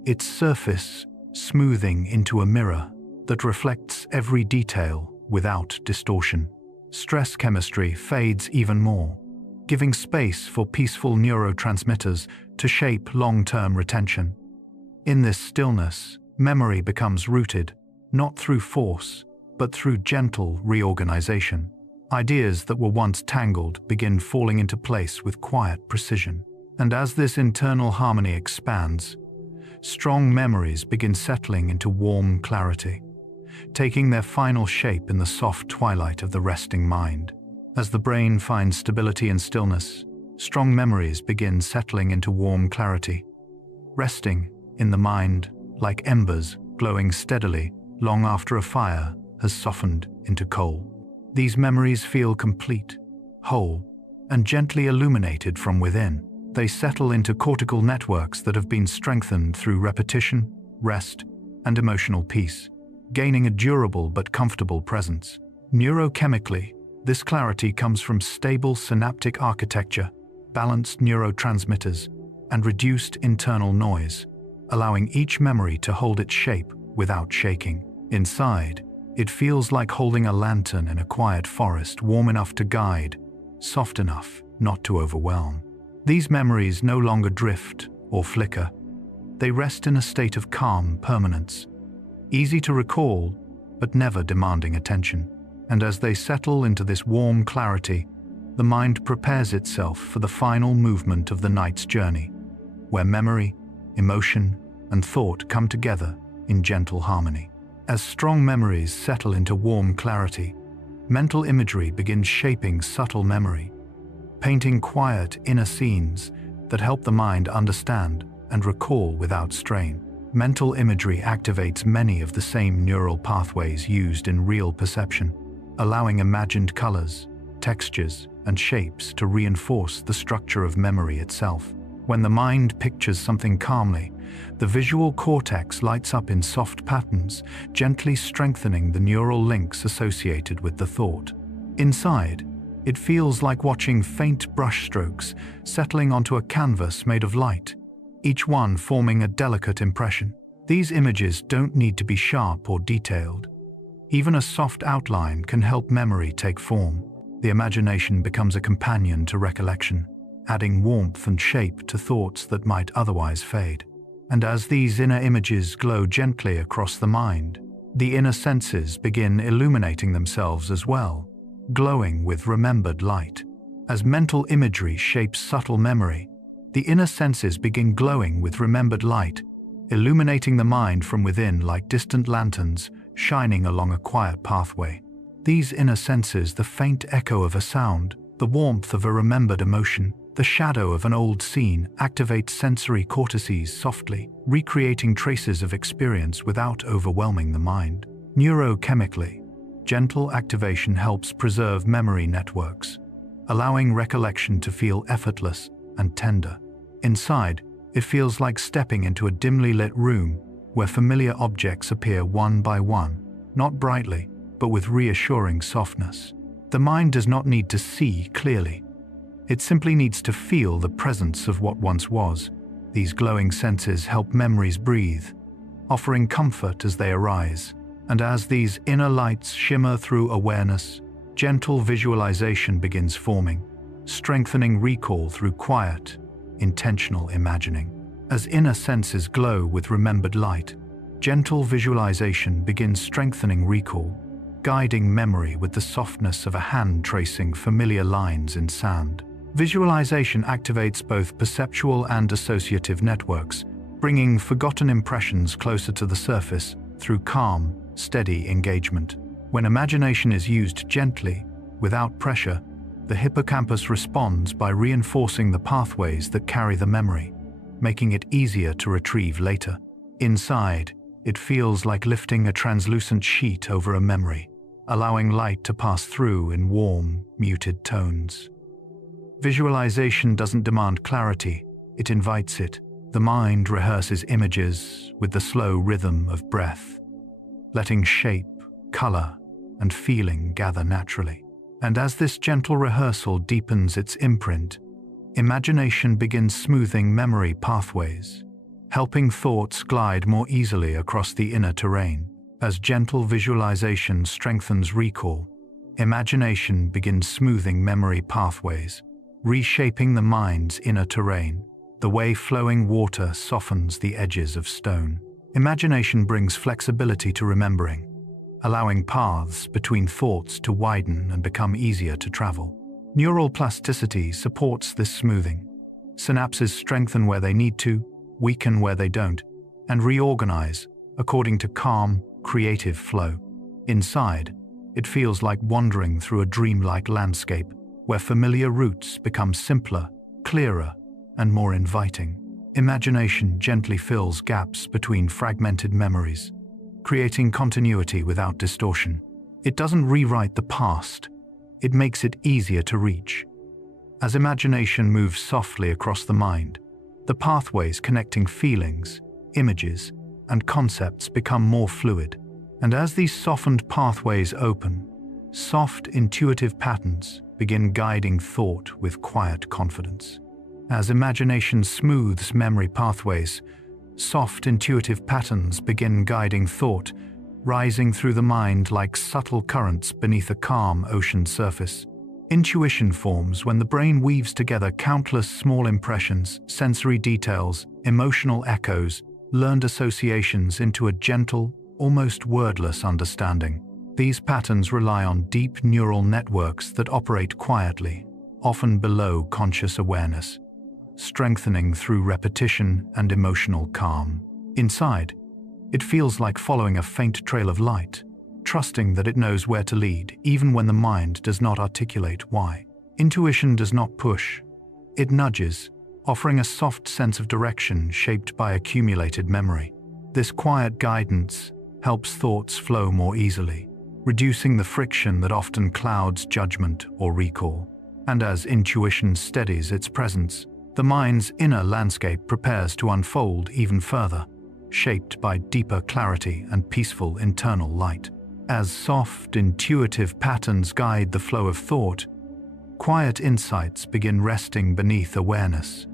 Its surface smoothing into a mirror that reflects every detail without distortion. Stress chemistry fades even more, giving space for peaceful neurotransmitters to shape long-term retention. In this stillness, memory becomes rooted, not through force, but through gentle reorganization. Ideas that were once tangled begin falling into place with quiet precision. And as this internal harmony expands, strong memories begin settling into warm clarity, taking their final shape in the soft twilight of the resting mind. As the brain finds stability and stillness, strong memories begin settling into warm clarity, resting in the mind like embers glowing steadily long after a fire has softened into coal. These memories feel complete, whole, and gently illuminated from within. They settle into cortical networks that have been strengthened through repetition, rest, and emotional peace, gaining a durable but comfortable presence. Neurochemically, This clarity comes from stable synaptic architecture, balanced neurotransmitters, and reduced internal noise, allowing each memory to hold its shape without shaking. Inside, it feels like holding a lantern in a quiet forest, warm enough to guide, soft enough not to overwhelm. These memories no longer drift or flicker. They rest in a state of calm permanence, easy to recall, but never demanding attention. And as they settle into this warm clarity, the mind prepares itself for the final movement of the night's journey, where memory, emotion, and thought come together in gentle harmony. As strong memories settle into warm clarity, mental imagery begins shaping subtle memory, painting quiet inner scenes that help the mind understand and recall without strain. Mental imagery activates many of the same neural pathways used in real perception, allowing imagined colors, textures, and shapes to reinforce the structure of memory itself. When the mind pictures something calmly, the visual cortex lights up in soft patterns, gently strengthening the neural links associated with the thought. Inside, it feels like watching faint brushstrokes settling onto a canvas made of light, each one forming a delicate impression. These images don't need to be sharp or detailed. Even a soft outline can help memory take form. The imagination becomes a companion to recollection, adding warmth and shape to thoughts that might otherwise fade. And as these inner images glow gently across the mind, the inner senses begin illuminating themselves as well, glowing with remembered light. As mental imagery shapes subtle memory, the inner senses begin glowing with remembered light, illuminating the mind from within like distant lanterns shining along a quiet pathway. These inner senses, the faint echo of a sound, the warmth of a remembered emotion, the shadow of an old scene, activate sensory cortices softly, recreating traces of experience without overwhelming the mind. Neurochemically, gentle activation helps preserve memory networks, allowing recollection to feel effortless and tender. Inside, it feels like stepping into a dimly lit room where familiar objects appear one by one, not brightly, but with reassuring softness. The mind does not need to see clearly. It simply needs to feel the presence of what once was. These glowing senses help memories breathe, offering comfort as they arise. And as these inner lights shimmer through awareness, gentle visualization begins forming, strengthening recall through quiet, intentional imagining. As inner senses glow with remembered light, gentle visualization begins strengthening recall, guiding memory with the softness of a hand tracing familiar lines in sand. Visualization activates both perceptual and associative networks, bringing forgotten impressions closer to the surface through calm, steady engagement. When imagination is used gently, without pressure, the hippocampus responds by reinforcing the pathways that carry the memory, making it easier to retrieve later. Inside, it feels like lifting a translucent sheet over a memory, allowing light to pass through in warm, muted tones. Visualization doesn't demand clarity, it invites it. The mind rehearses images with the slow rhythm of breath, letting shape, color, and feeling gather naturally. And as this gentle rehearsal deepens its imprint, imagination begins smoothing memory pathways, helping thoughts glide more easily across the inner terrain. As gentle visualization strengthens recall, imagination begins smoothing memory pathways, reshaping the mind's inner terrain, the way flowing water softens the edges of stone. Imagination brings flexibility to remembering, allowing paths between thoughts to widen and become easier to travel. Neural plasticity supports this smoothing. Synapses strengthen where they need to, weaken where they don't, and reorganize according to calm, creative flow. Inside, it feels like wandering through a dreamlike landscape where familiar routes become simpler, clearer, and more inviting. Imagination gently fills gaps between fragmented memories, creating continuity without distortion. It doesn't rewrite the past, it makes it easier to reach. As imagination moves softly across the mind, the pathways connecting feelings, images, and concepts become more fluid. And as these softened pathways open, soft, intuitive patterns begin guiding thought with quiet confidence. As imagination smooths memory pathways, soft, intuitive patterns begin guiding thought, rising through the mind like subtle currents beneath a calm ocean surface. Intuition forms when the brain weaves together countless small impressions, sensory details, emotional echoes, learned associations into a gentle, almost wordless understanding. These patterns rely on deep neural networks that operate quietly, often below conscious awareness, strengthening through repetition and emotional calm. Inside, it feels like following a faint trail of light, trusting that it knows where to lead, even when the mind does not articulate why. Intuition does not push, it nudges, offering a soft sense of direction shaped by accumulated memory. This quiet guidance helps thoughts flow more easily, reducing the friction that often clouds judgment or recall. And as intuition steadies its presence, the mind's inner landscape prepares to unfold even further, shaped by deeper clarity and peaceful internal light. As soft, intuitive patterns guide the flow of thought, quiet insights begin resting beneath awareness,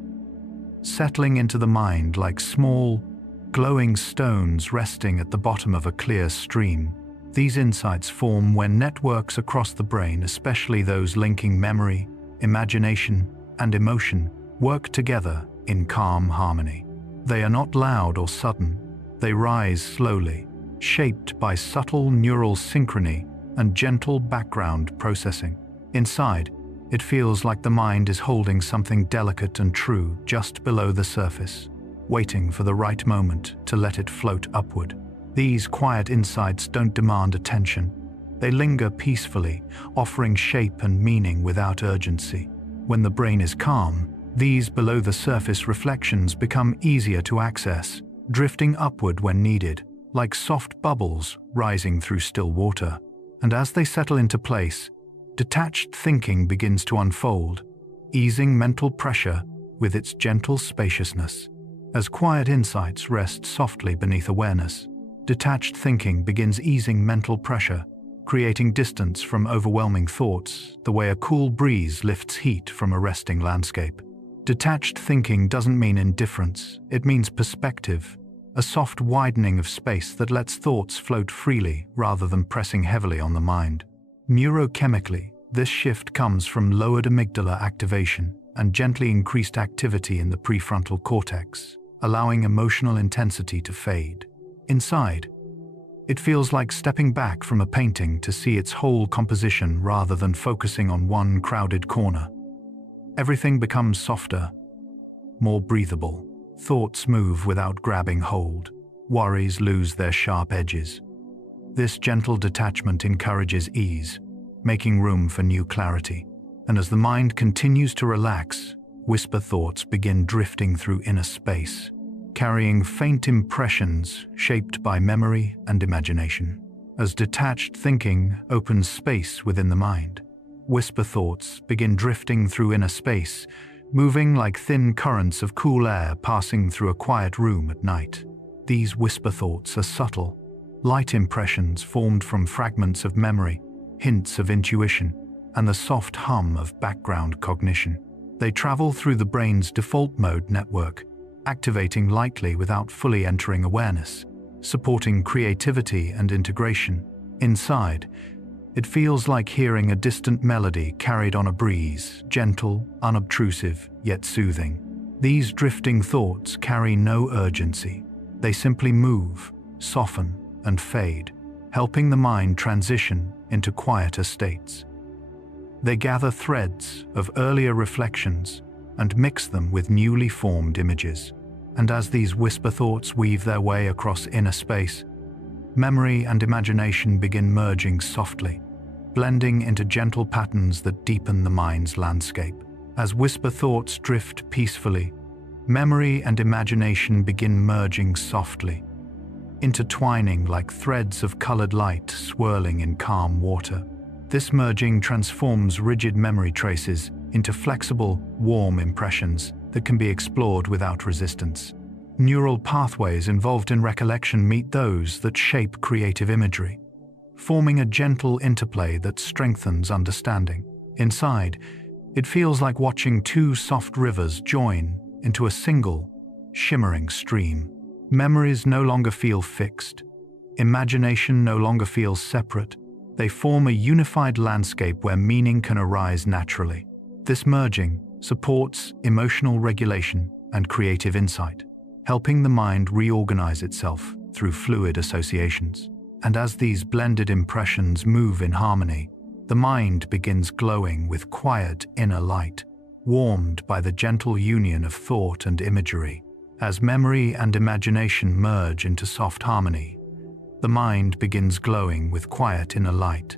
settling into the mind like small, glowing stones resting at the bottom of a clear stream. These insights form when networks across the brain, especially those linking memory, imagination, and emotion, work together in calm harmony. They are not loud or sudden, they rise slowly, shaped by subtle neural synchrony and gentle background processing. Inside, it feels like the mind is holding something delicate and true just below the surface, waiting for the right moment to let it float upward. These quiet insights don't demand attention. They linger peacefully, offering shape and meaning without urgency. When the brain is calm, these below-the-surface reflections become easier to access, drifting upward when needed, like soft bubbles rising through still water. And as they settle into place, detached thinking begins to unfold, easing mental pressure with its gentle spaciousness. As quiet insights rest softly beneath awareness, detached thinking begins easing mental pressure, creating distance from overwhelming thoughts, the way a cool breeze lifts heat from a resting landscape. Detached thinking doesn't mean indifference, it means perspective, a soft widening of space that lets thoughts float freely rather than pressing heavily on the mind. Neurochemically, this shift comes from lowered amygdala activation and gently increased activity in the prefrontal cortex, allowing emotional intensity to fade. Inside, it feels like stepping back from a painting to see its whole composition rather than focusing on one crowded corner. Everything becomes softer, more breathable. Thoughts move without grabbing hold. Worries lose their sharp edges. This gentle detachment encourages ease, making room for new clarity. And as the mind continues to relax, whisper thoughts begin drifting through inner space, carrying faint impressions shaped by memory and imagination. As detached thinking opens space within the mind, whisper thoughts begin drifting through inner space, moving like thin currents of cool air passing through a quiet room at night. These whisper thoughts are subtle, light impressions formed from fragments of memory, hints of intuition, and the soft hum of background cognition. They travel through the brain's default mode network, activating lightly without fully entering awareness, supporting creativity and integration. Inside, it feels like hearing a distant melody carried on a breeze, gentle, unobtrusive, yet soothing. These drifting thoughts carry no urgency. They simply move, soften, and fade, helping the mind transition into quieter states. They gather threads of earlier reflections and mix them with newly formed images. And as these whisper thoughts weave their way across inner space, memory and imagination begin merging softly, blending into gentle patterns that deepen the mind's landscape. As whisper thoughts drift peacefully, memory and imagination begin merging softly, intertwining like threads of colored light swirling in calm water. This merging transforms rigid memory traces into flexible, warm impressions that can be explored without resistance. Neural pathways involved in recollection meet those that shape creative imagery, forming a gentle interplay that strengthens understanding. Inside, it feels like watching two soft rivers join into a single, shimmering stream. Memories no longer feel fixed. Imagination no longer feels separate. They form a unified landscape where meaning can arise naturally. This merging supports emotional regulation and creative insight, helping the mind reorganize itself through fluid associations. And as these blended impressions move in harmony, the mind begins glowing with quiet inner light, warmed by the gentle union of thought and imagery. As memory and imagination merge into soft harmony, the mind begins glowing with quiet inner light,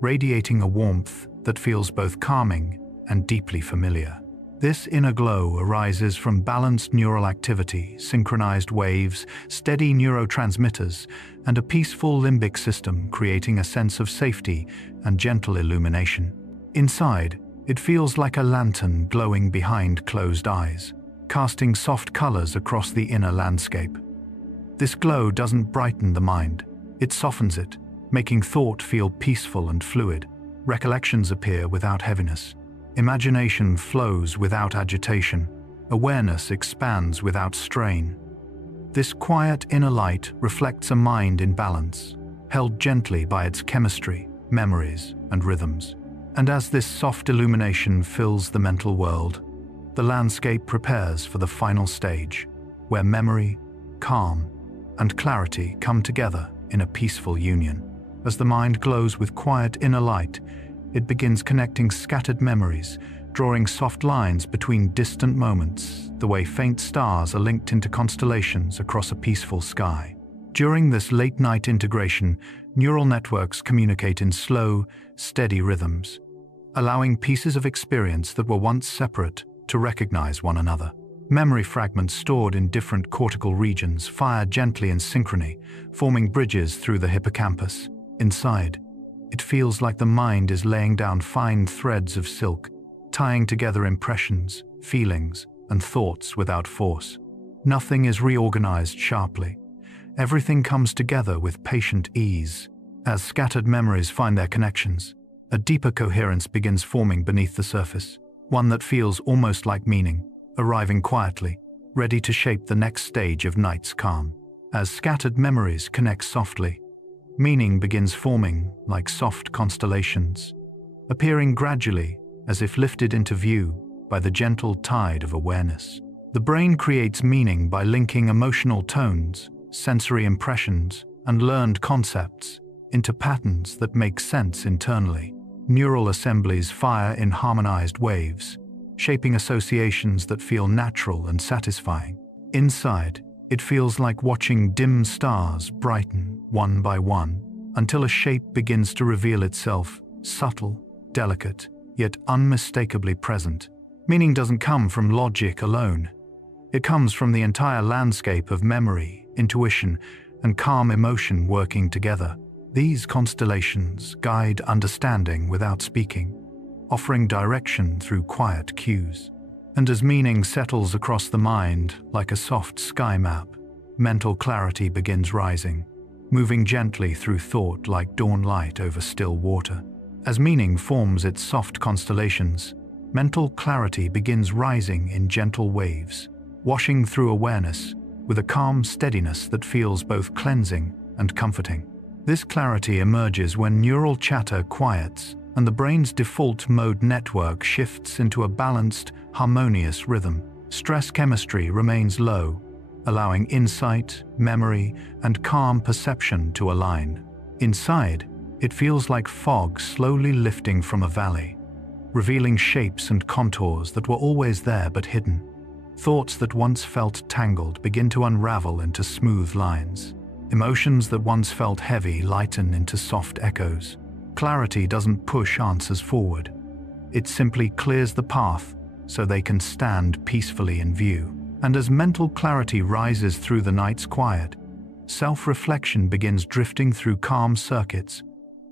radiating a warmth that feels both calming and deeply familiar. This inner glow arises from balanced neural activity, synchronized waves, steady neurotransmitters, and a peaceful limbic system, creating a sense of safety and gentle illumination. Inside, it feels like a lantern glowing behind closed eyes, casting soft colors across the inner landscape. This glow doesn't brighten the mind, it softens it, making thought feel peaceful and fluid. Recollections appear without heaviness. Imagination flows without agitation. Awareness expands without strain. This quiet inner light reflects a mind in balance, held gently by its chemistry, memories, and rhythms. And as this soft illumination fills the mental world, the landscape prepares for the final stage, where memory, calm, and clarity come together in a peaceful union. As the mind glows with quiet inner light, it begins connecting scattered memories, drawing soft lines between distant moments, the way faint stars are linked into constellations across a peaceful sky. During this late-night integration, neural networks communicate in slow, steady rhythms, allowing pieces of experience that were once separate to recognize one another. Memory fragments stored in different cortical regions fire gently in synchrony, forming bridges through the hippocampus. Inside, it feels like the mind is laying down fine threads of silk, tying together impressions, feelings, and thoughts without force. Nothing is reorganized sharply. Everything comes together with patient ease. As scattered memories find their connections, a deeper coherence begins forming beneath the surface, one that feels almost like meaning, arriving quietly, ready to shape the next stage of night's calm. As scattered memories connect softly, meaning begins forming like soft constellations, appearing gradually as if lifted into view by the gentle tide of awareness. The brain creates meaning by linking emotional tones, sensory impressions, and learned concepts into patterns that make sense internally. Neural assemblies fire in harmonized waves, shaping associations that feel natural and satisfying. Inside, it feels like watching dim stars brighten one by one until a shape begins to reveal itself, subtle, delicate, yet unmistakably present. Meaning doesn't come from logic alone. It comes from the entire landscape of memory, intuition, and calm emotion working together. These constellations guide understanding without speaking, offering direction through quiet cues. And as meaning settles across the mind like a soft sky map, mental clarity begins rising, moving gently through thought like dawn light over still water. As meaning forms its soft constellations, mental clarity begins rising in gentle waves, washing through awareness with a calm steadiness that feels both cleansing and comforting. This clarity emerges when neural chatter quiets and the brain's default mode network shifts into a balanced, harmonious rhythm. Stress chemistry remains low, allowing insight, memory, and calm perception to align. Inside, it feels like fog slowly lifting from a valley, revealing shapes and contours that were always there but hidden. Thoughts that once felt tangled begin to unravel into smooth lines. Emotions that once felt heavy lighten into soft echoes. Clarity doesn't push answers forward. It simply clears the path so they can stand peacefully in view. And as mental clarity rises through the night's quiet, self-reflection begins drifting through calm circuits,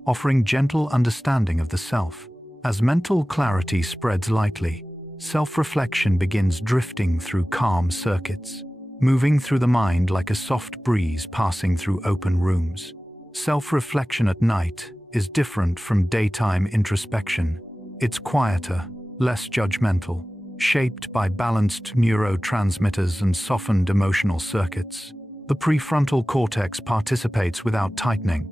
offering gentle understanding of the self. As mental clarity spreads lightly, self-reflection begins drifting through calm circuits, moving through the mind like a soft breeze passing through open rooms. Self-reflection at night is different from daytime introspection. It's quieter, less judgmental, shaped by balanced neurotransmitters and softened emotional circuits. The prefrontal cortex participates without tightening,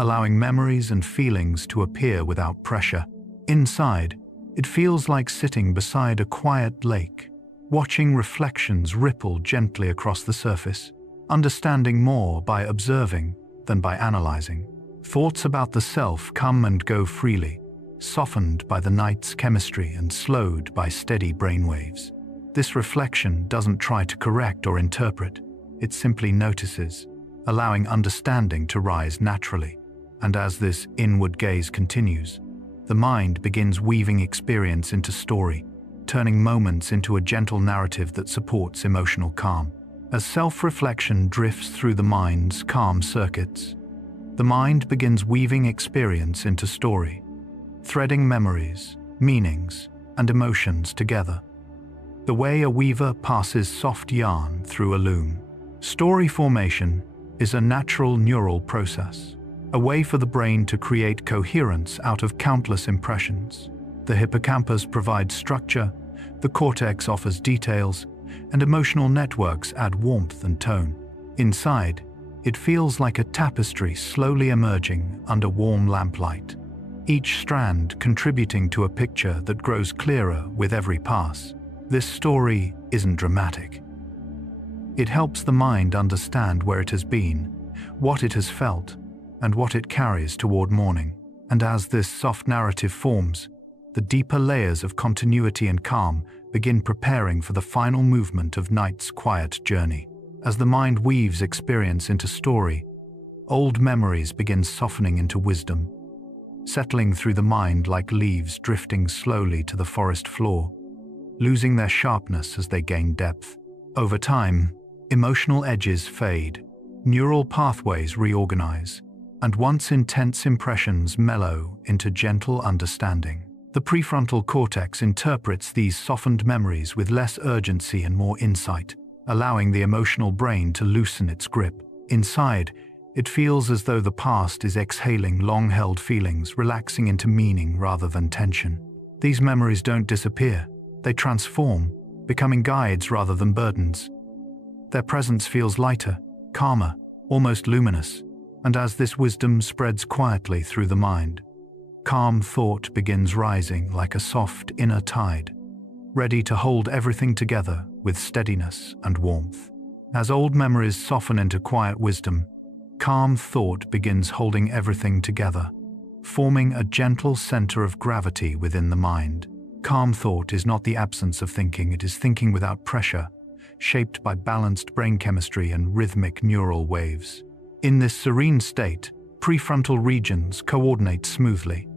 allowing memories and feelings to appear without pressure. Inside, it feels like sitting beside a quiet lake, watching reflections ripple gently across the surface, understanding more by observing than by analyzing. Thoughts about the self come and go freely, softened by the night's chemistry and slowed by steady brainwaves. This reflection doesn't try to correct or interpret, it simply notices, allowing understanding to rise naturally. And as this inward gaze continues, the mind begins weaving experience into story, turning moments into a gentle narrative that supports emotional calm. As self-reflection drifts through the mind's calm circuits, the mind begins weaving experience into story, threading memories, meanings, and emotions together, the way a weaver passes soft yarn through a loom. Story formation is a natural neural process, a way for the brain to create coherence out of countless impressions. The hippocampus provides structure, the cortex offers details, and emotional networks add warmth and tone. Inside, it feels like a tapestry slowly emerging under warm lamplight, each strand contributing to a picture that grows clearer with every pass. This story isn't dramatic. It helps the mind understand where it has been, what it has felt, and what it carries toward morning. And as this soft narrative forms, the deeper layers of continuity and calm begin preparing for the final movement of night's quiet journey. As the mind weaves experience into story, old memories begin softening into wisdom, settling through the mind like leaves drifting slowly to the forest floor, losing their sharpness as they gain depth. Over time, emotional edges fade, neural pathways reorganize, and once intense impressions mellow into gentle understanding. The prefrontal cortex interprets these softened memories with less urgency and more insight, allowing the emotional brain to loosen its grip. Inside, it feels as though the past is exhaling long-held feelings, relaxing into meaning rather than tension. These memories don't disappear, they transform, becoming guides rather than burdens. Their presence feels lighter, calmer, almost luminous, and as this wisdom spreads quietly through the mind, calm thought begins rising like a soft inner tide, ready to hold everything together with steadiness and warmth. As old memories soften into quiet wisdom, calm thought begins holding everything together, forming a gentle center of gravity within the mind. Calm thought is not the absence of thinking, it is thinking without pressure, shaped by balanced brain chemistry and rhythmic neural waves. In this serene state, prefrontal regions coordinate smoothly,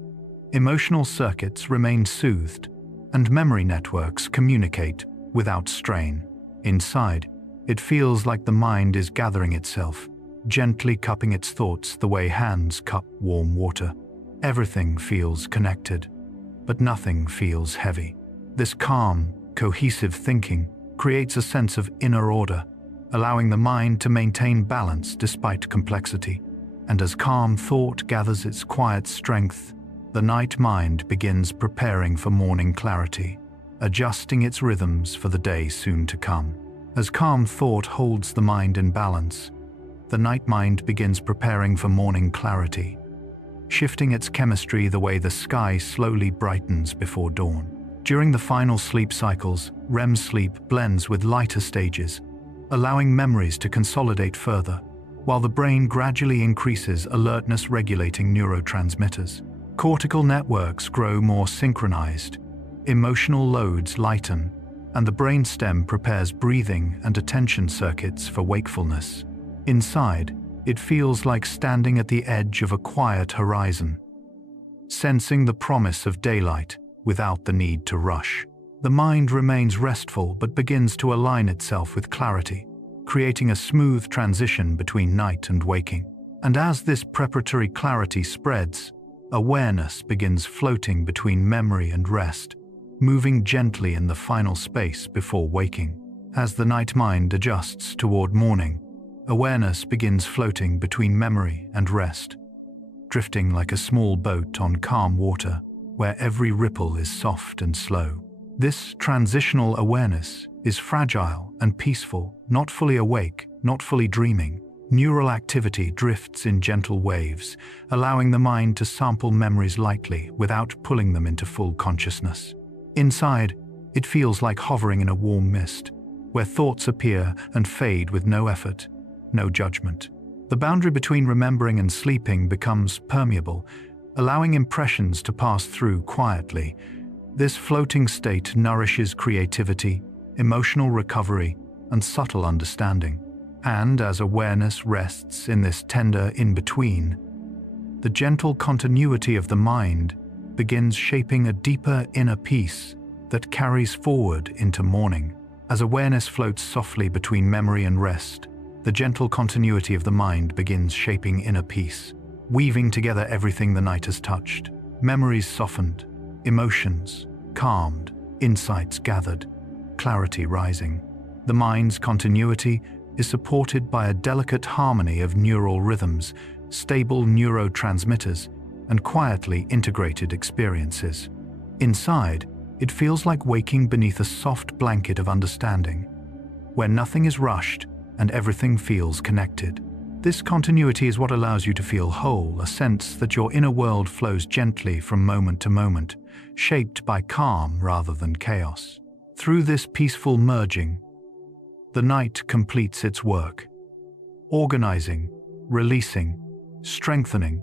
emotional circuits remain soothed, and memory networks communicate without strain. Inside, it feels like the mind is gathering itself, gently cupping its thoughts the way hands cup warm water. Everything feels connected, but nothing feels heavy. This calm, cohesive thinking creates a sense of inner order, allowing the mind to maintain balance despite complexity. And as calm thought gathers its quiet strength, the night mind begins preparing for morning clarity, adjusting its rhythms for the day soon to come. As calm thought holds the mind in balance, the night mind begins preparing for morning clarity, shifting its chemistry the way the sky slowly brightens before dawn. During the final sleep cycles, REM sleep blends with lighter stages, allowing memories to consolidate further, while the brain gradually increases alertness regulating neurotransmitters. Cortical networks grow more synchronized, emotional loads lighten, and the brainstem prepares breathing and attention circuits for wakefulness. Inside, it feels like standing at the edge of a quiet horizon, sensing the promise of daylight without the need to rush. The mind remains restful but begins to align itself with clarity, creating a smooth transition between night and waking. And as this preparatory clarity spreads, awareness begins floating between memory and rest, moving gently in the final space before waking. As the night mind adjusts toward morning, awareness begins floating between memory and rest, drifting like a small boat on calm water where every ripple is soft and slow. This transitional awareness is fragile and peaceful, not fully awake, not fully dreaming. Neural activity drifts in gentle waves, allowing the mind to sample memories lightly without pulling them into full consciousness. Inside, it feels like hovering in a warm mist, where thoughts appear and fade with no effort, no judgment. The boundary between remembering and sleeping becomes permeable, allowing impressions to pass through quietly. This floating state nourishes creativity, emotional recovery, and subtle understanding. And as awareness rests in this tender in-between, the gentle continuity of the mind begins shaping a deeper inner peace that carries forward into morning. As awareness floats softly between memory and rest, the gentle continuity of the mind begins shaping inner peace, weaving together everything the night has touched. Memories softened, emotions calmed, insights gathered, clarity rising. The mind's continuity is supported by a delicate harmony of neural rhythms, stable neurotransmitters, and quietly integrated experiences. Inside, it feels like waking beneath a soft blanket of understanding, where nothing is rushed and everything feels connected. This continuity is what allows you to feel whole, a sense that your inner world flows gently from moment to moment, shaped by calm rather than chaos. Through this peaceful merging, the night completes its work, organizing, releasing, strengthening,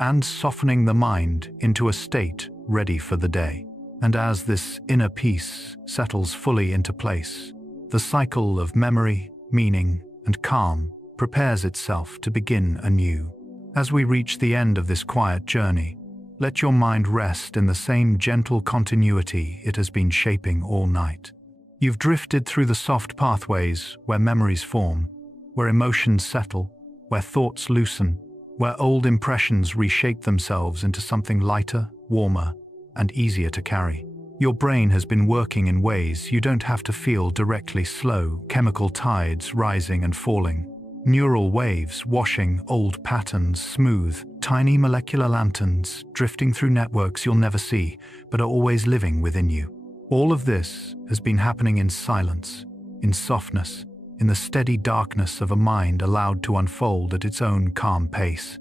and softening the mind into a state ready for the day. And as this inner peace settles fully into place, the cycle of memory, meaning, and calm prepares itself to begin anew. As we reach the end of this quiet journey, let your mind rest in the same gentle continuity it has been shaping all night. You've drifted through the soft pathways where memories form, where emotions settle, where thoughts loosen, where old impressions reshape themselves into something lighter, warmer, and easier to carry. Your brain has been working in ways you don't have to feel directly: slow, chemical tides rising and falling, neural waves washing old patterns smooth, tiny molecular lanterns drifting through networks you'll never see, but are always living within you. All of this has been happening in silence, in softness, in the steady darkness of a mind allowed to unfold at its own calm pace.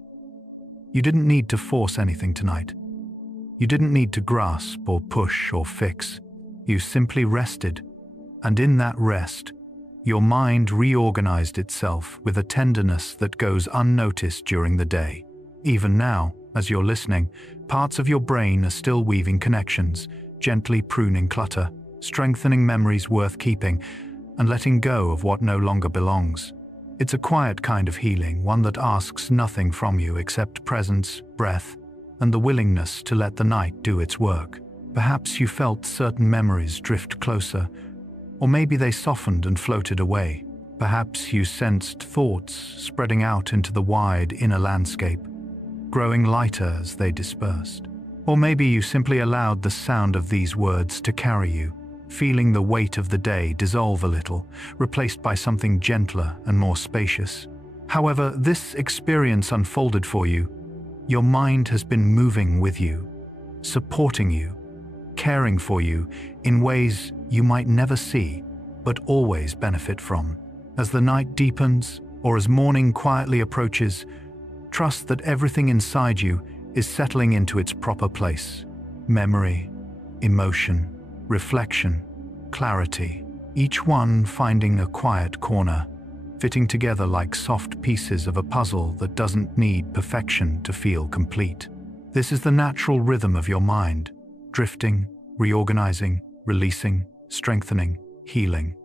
You didn't need to force anything tonight. You didn't need to grasp or push or fix. You simply rested, and in that rest, your mind reorganized itself with a tenderness that goes unnoticed during the day. Even now, as you're listening, parts of your brain are still weaving connections, gently pruning clutter, strengthening memories worth keeping, and letting go of what no longer belongs. It's a quiet kind of healing, one that asks nothing from you except presence, breath, and the willingness to let the night do its work. Perhaps you felt certain memories drift closer, or maybe they softened and floated away. Perhaps you sensed thoughts spreading out into the wide inner landscape, growing lighter as they dispersed. Or maybe you simply allowed the sound of these words to carry you, feeling the weight of the day dissolve a little, replaced by something gentler and more spacious. However this experience unfolded for you, your mind has been moving with you, supporting you, caring for you in ways you might never see, but always benefit from. As the night deepens, or as morning quietly approaches, trust that everything inside you is settling into its proper place. Memory, emotion, reflection, clarity, each one finding a quiet corner, fitting together like soft pieces of a puzzle that doesn't need perfection to feel complete. This is the natural rhythm of your mind, drifting, reorganizing, releasing, strengthening, healing.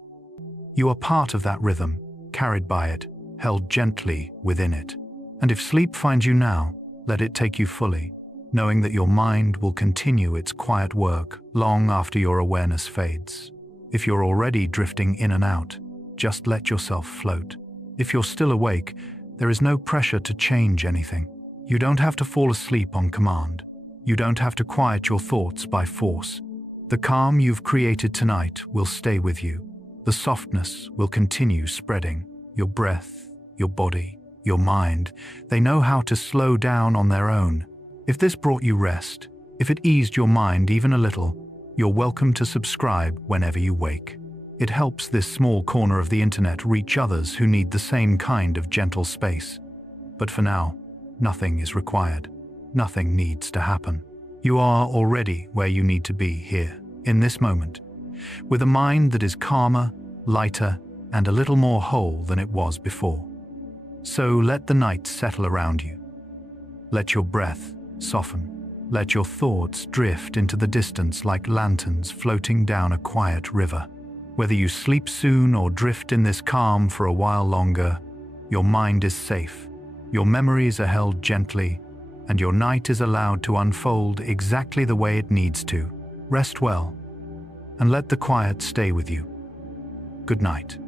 You are part of that rhythm, carried by it, held gently within it. And if sleep finds you now, let it take you fully, knowing that your mind will continue its quiet work long after your awareness fades. If you're already drifting in and out, just let yourself float. If you're still awake, there is no pressure to change anything. You don't have to fall asleep on command. You don't have to quiet your thoughts by force. The calm you've created tonight will stay with you. The softness will continue spreading. Your breath, your body, your mind, they know how to slow down on their own. If this brought you rest, if it eased your mind even a little, you're welcome to subscribe whenever you wake. It helps this small corner of the internet reach others who need the same kind of gentle space. But for now, nothing is required. Nothing needs to happen. You are already where you need to be here, in this moment, with a mind that is calmer, lighter, and a little more whole than it was before. So let the night settle around you. Let your breath soften. Let your thoughts drift into the distance like lanterns floating down a quiet river. Whether you sleep soon or drift in this calm for a while longer, your mind is safe, your memories are held gently, and your night is allowed to unfold exactly the way it needs to. Rest well, and let the quiet stay with you. Good night.